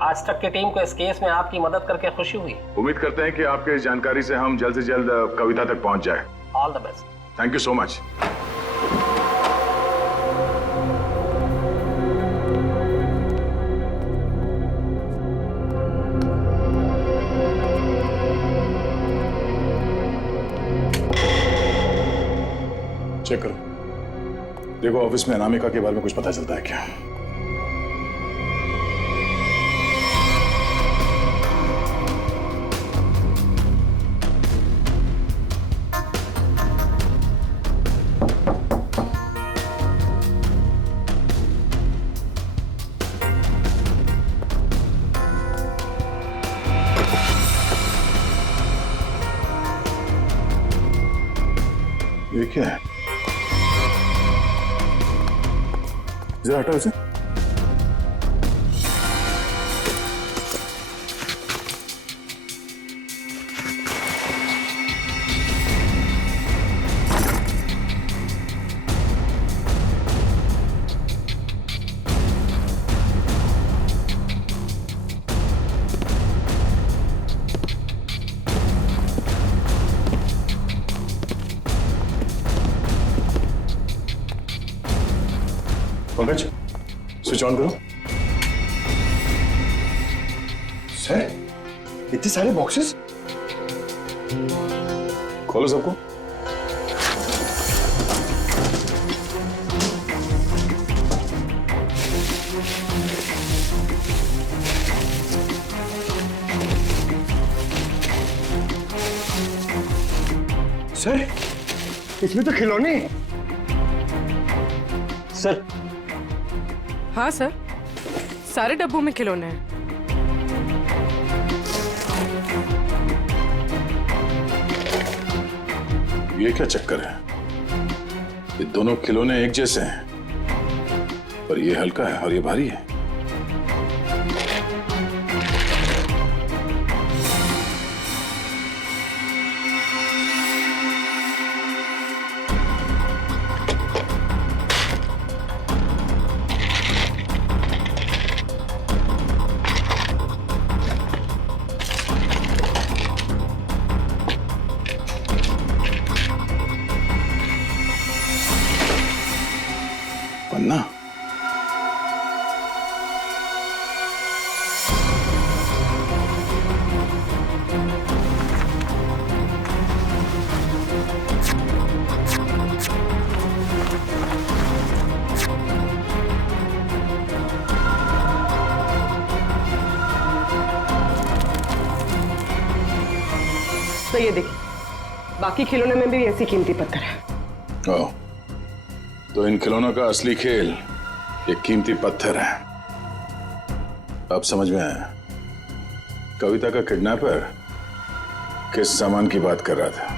आज तक की टीम को इस केस में आपकी मदद करके खुशी हुई। उम्मीद करते हैं कि आपके इस जानकारी से हम जल्द से जल्द कविता तक पहुंच जाए। All the best. Thank you so much. Check करो, देखो ऑफिस में अनामिका के बारे में कुछ पता चलता है क्या? ये क्या है? जरा हटाओ इसे। पंकज, स्विच ऑन करो। सर, इतने सारे बॉक्सेस? खोलो सबको। सर, इसमें तो खिलौने। सर। हाँ सर, सारे डब्बों में खिलौने हैं। ये क्या चक्कर है? ये दोनों खिलौने एक जैसे हैं। पर ये हल्का है और ये भारी है। पन्ना? तो ये देखिए, बाकी खिलौने में भी ऐसी कीमती पत्थर है। ओह, तो इन खिलौनों का असली खेल ये कीमती पत्थर है। अब समझ में आया कविता का किडनैपर किस सामान की बात कर रहा था।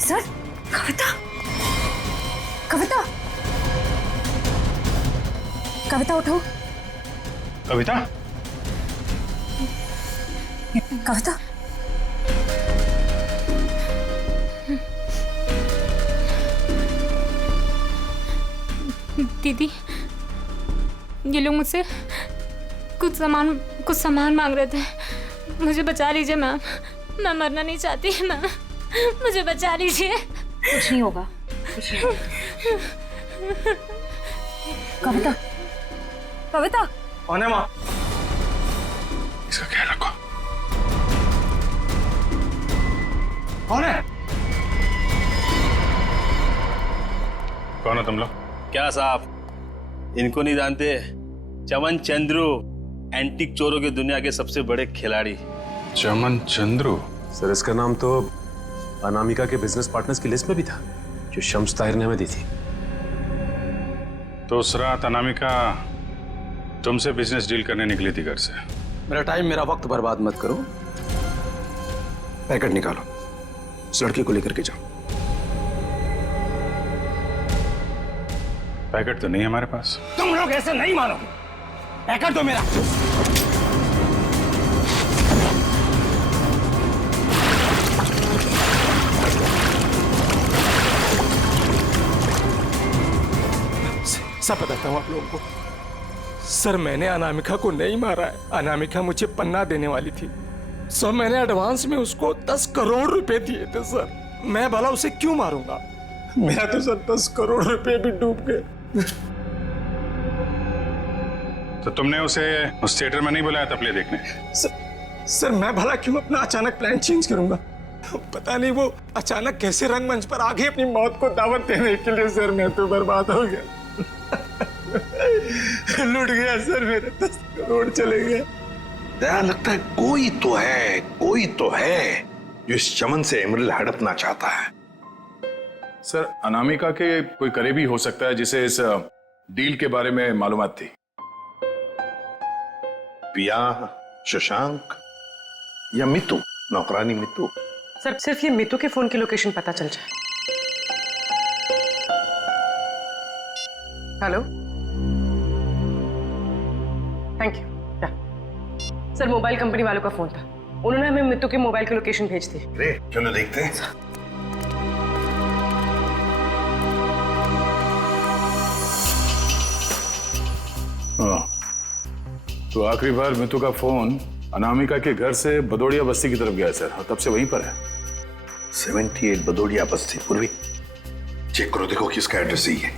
सर, कविता, कविता, कविता उठो। कविता? कविता, दीदी, ये लोग मुझसे कुछ सामान मांग रहे थे। मुझे बचा लीजिए मैम, मैं मरना नहीं चाहती मैम, मुझे बचा लीजिए। कुछ नहीं होगा, कुछ नहीं होगा। कविता, कविता, कौन है माँ? इसका ख्याल रखो। कौन है? कौन हो तुम लोग? क्या साहब, इनको नहीं जानते? चमन चंद्रू, एंटीक चोरों की दुनिया के सबसे बड़े खिलाड़ी। चमन चंद्रू? सर इसका नाम तो अनामिका के बिजनेस पार्टनर्स की लिस्ट में भी था, जो शम्स ताहिर ने हमें दी थी। तो उस रात अनामिका तुमसे बिजनेस डील करने निकली थी घर से। मेरा टाइम, मेरा वक्त बर्बाद मत करो। पैकेट निकालो, उस लड़की को लेकर के जाओ। पैकेट तो नहीं है हमारे पास। तुम लोग ऐसे नहीं मानोगे। पैकेट दो मेरा। सब बताता हूँ आप लोगों को। सर, मैंने अनामिका को नहीं मारा है। अनामिका मुझे पन्ना देने वाली थी। सर, मैंने एडवांस में उसको 10 करोड़ रुपए दिए थे सर। मैं भला उसे क्यों मारूंगा? मेरा तो सर 10 करोड़ रुपए भी डूब गए। तो तुमने उसे उस थिएटर में नहीं बुलाया था प्ले देखने? सर मैं भला क्यों अपना अचानक प्लान चेंज करूंगा? पता नहीं वो अचानक कैसे रंगमंच पर आगे अपनी मौत को दावत देने के लिए। सर मैं तो बर्बाद हो गया। लुट गया सर, मेरे 10 करोड़ चले गए। दया, लगता है कोई तो है जो इस चमन से एमरल्ड हड़पना चाहता है। सर, अनामिका के कोई करीबी हो सकता है जिसे इस डील के बारे में मालूमात थी। पिया, शशांक या मितू, नौकरानी मितू। सर, सिर्फ ये मितू के फोन की लोकेशन पता चल जाए। Hello, thank you. Sir, mobile company वालों का फोन था। उन्होंने हमें मितू के मोबाइल की लोकेशन भेज दी। चलो देखते हैं। तो आखिरी बार मितू का फोन अनामिका के घर से बदोड़िया बस्ती की तरफ गया सर, और तब से वहीं पर है। 78 बदोड़िया बस्ती। पूर्वी, चेक करो, देखो किसका एड्रेस ही है।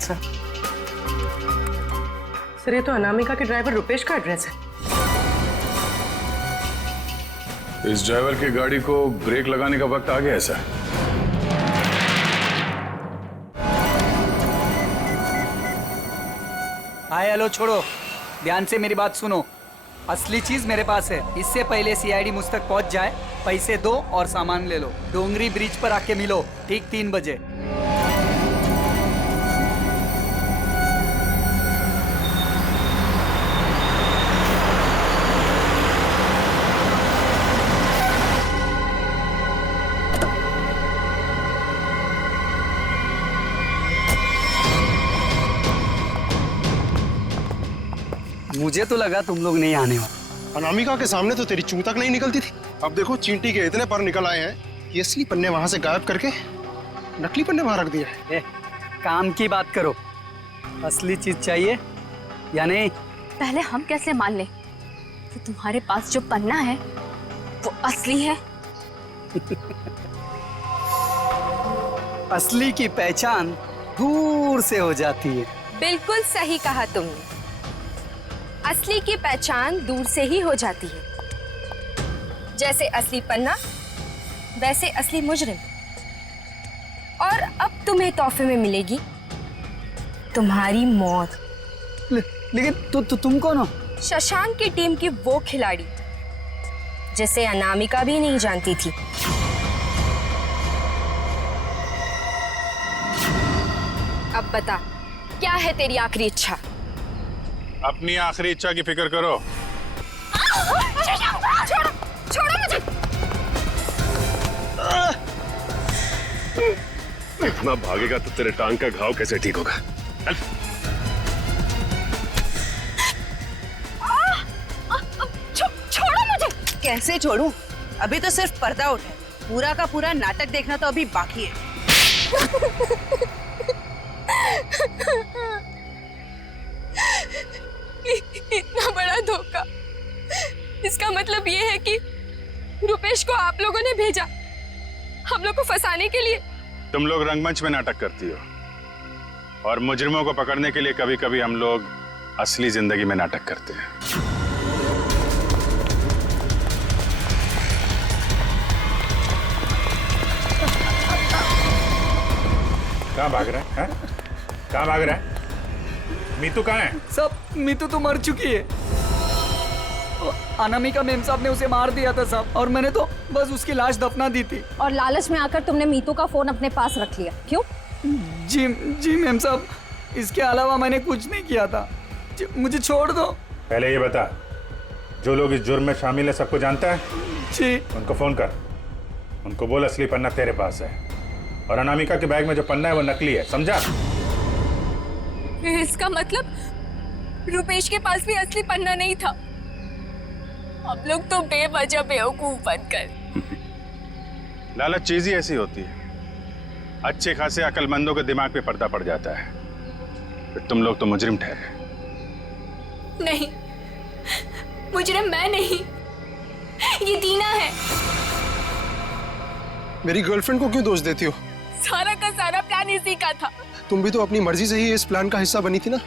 सर, ये तो अनामिका के ड्राइवर रुपेश का एड्रेस है। इस ड्राइवर की गाड़ी को ब्रेक लगाने का वक्त आ गया है सर। हाय हेलो छोड़ो, ध्यान से मेरी बात सुनो। असली चीज मेरे पास है। इससे पहले सीआईडी मुझ तक पहुंच जाए, पैसे दो और सामान ले लो। डोंगरी ब्रिज पर आके मिलो ठीक 3 बजे। मुझे तो लगा तुम लोग नहीं आने वाले। अनामिका के सामने तो तेरी चूं तक नहीं निकलती थी। अब देखो चींटी के इतने पर निकल आए हैं कि असली पन्ने वहां से गायब करके नकली पन्ने वहां रख दिए। काम की बात करो, असली चीज चाहिए या नहीं? पहले हम कैसे मान लें कि तुम्हारे पास जो पन्ना है वो असली है? असली की पहचान दूर से हो जाती है। बिल्कुल सही कहा तुमने, असली की पहचान दूर से ही हो जाती है। जैसे असली पन्ना वैसे असली मुजरिम। और अब तुम्हें तोहफे में मिलेगी तुम्हारी मौत। लेकिन तुम कौन हो? शशांक की टीम की वो खिलाड़ी जिसे अनामिका भी नहीं जानती थी। अब बता, क्या है तेरी आखिरी इच्छा? अपनी आखिरी इच्छा की फिक्र करो। छोड़ो मुझे। इतना भागेगा तो तेरे टांग का घाव कैसे ठीक होगा? छोड़ो मुझे। कैसे छोड़ूं? अभी तो सिर्फ पर्दा उठा है, पूरा का पूरा नाटक देखना तो अभी बाकी है। इतना बड़ा धोखा। इसका मतलब ये है कि रुपेश को आप लोगों ने भेजा हम लोग को फंसाने के लिए। तुम लोग रंगमंच में नाटक करती हो और मुजरिमों को पकड़ने के लिए कभी कभी हम लोग असली जिंदगी में नाटक करते हैं। कहाँ भाग रहा है? कहाँ भाग रहा है? मीतू कहाँ है? सब मीतू तो मर चुकी है। अनामिका मेम साहब ने उसे मार दिया था साहब, और मैंने तो बस उसकी लाश दफना दी थी। और लालच में आकर तुमने मीतू का फोन अपने पास रख लिया, क्यों? जी मेम साहब, इसके अलावा मैंने कुछ नहीं किया था। मुझे छोड़ दो। पहले ये बता, जो लोग इस जुर्म में शामिल है सबको जानता है? जी। उनको फोन कर, उनको बोल असली पन्ना तेरे पास है और अनामिका के बैग में जो पन्ना है वो नकली है, समझा? इसका मतलब रुपेश के पास भी असली पन्ना नहीं था। हम लोग तो बेवजह बेवकूफ बनकर। लालच चीज ही ऐसी होती है, अच्छे खासे अकलमंदों के दिमाग पे पर्दा पड़ जाता है, फिर तुम लोग तो मुजरिम ठहरे। नहीं, मुजरिम मैं नहीं, ये दीना है। मेरी गर्लफ्रेंड को क्यों दोष देती हो? सारा का सारा प्लान इसी का था। तुम भी तो अपनी मर्जी से ही इस प्लान का हिस्सा बनी थी ना?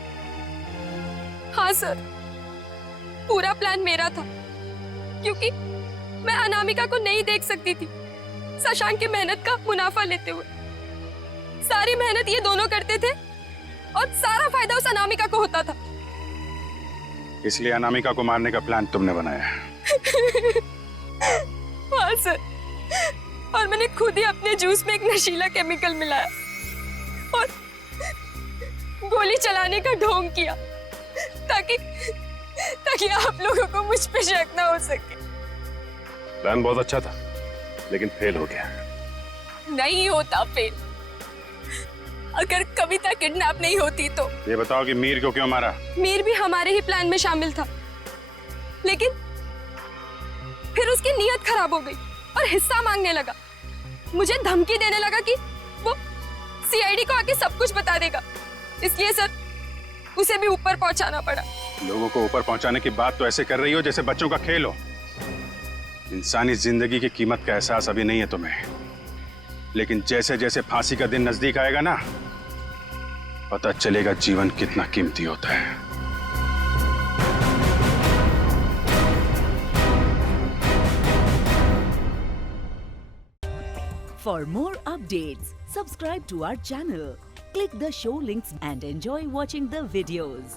हाँ सर, पूरा प्लान मेरा था, क्योंकि मैं अनामिका को नहीं देख सकती थी शशांक की मेहनत का मुनाफा लेते हुए। सारी मेहनत ये दोनों करते थे और सारा फायदा उस अनामिका को होता था। इसलिए अनामिका को मारने का प्लान तुमने बनाया। हाँ सर, और मैंने खुद ही अपने जूस में एक नशीला केमिकल मिलाया और गोली चलाने का ढोंग किया ताकि आप लोगों को मुझ पे शक ना हो सके। प्लान बहुत अच्छा था, लेकिन फेल हो गया। नहीं होता फेल। अगर कविता किडनैप नहीं होती तो। ये बताओ कि मीर को क्यों मारा? मीर भी हमारे ही प्लान में शामिल था, लेकिन फिर उसकी नीयत खराब हो गई और हिस्सा मांगने लगा। मुझे धमकी देने लगा कि वो सीआईडी को आके सब कुछ बता देगा। इसलिए सर, उसे भी ऊपर पहुंचाना पड़ा। लोगों को ऊपर पहुंचाने की बात तो ऐसे कर रही हो जैसे बच्चों का खेल हो। इंसानी जिंदगी की कीमत का एहसास अभी नहीं है तुम्हें, लेकिन जैसे जैसे फांसी का दिन नजदीक आएगा ना, पता चलेगा जीवन कितना कीमती होता है। For more updates, subscribe to our channel, click the show links and enjoy watching the videos.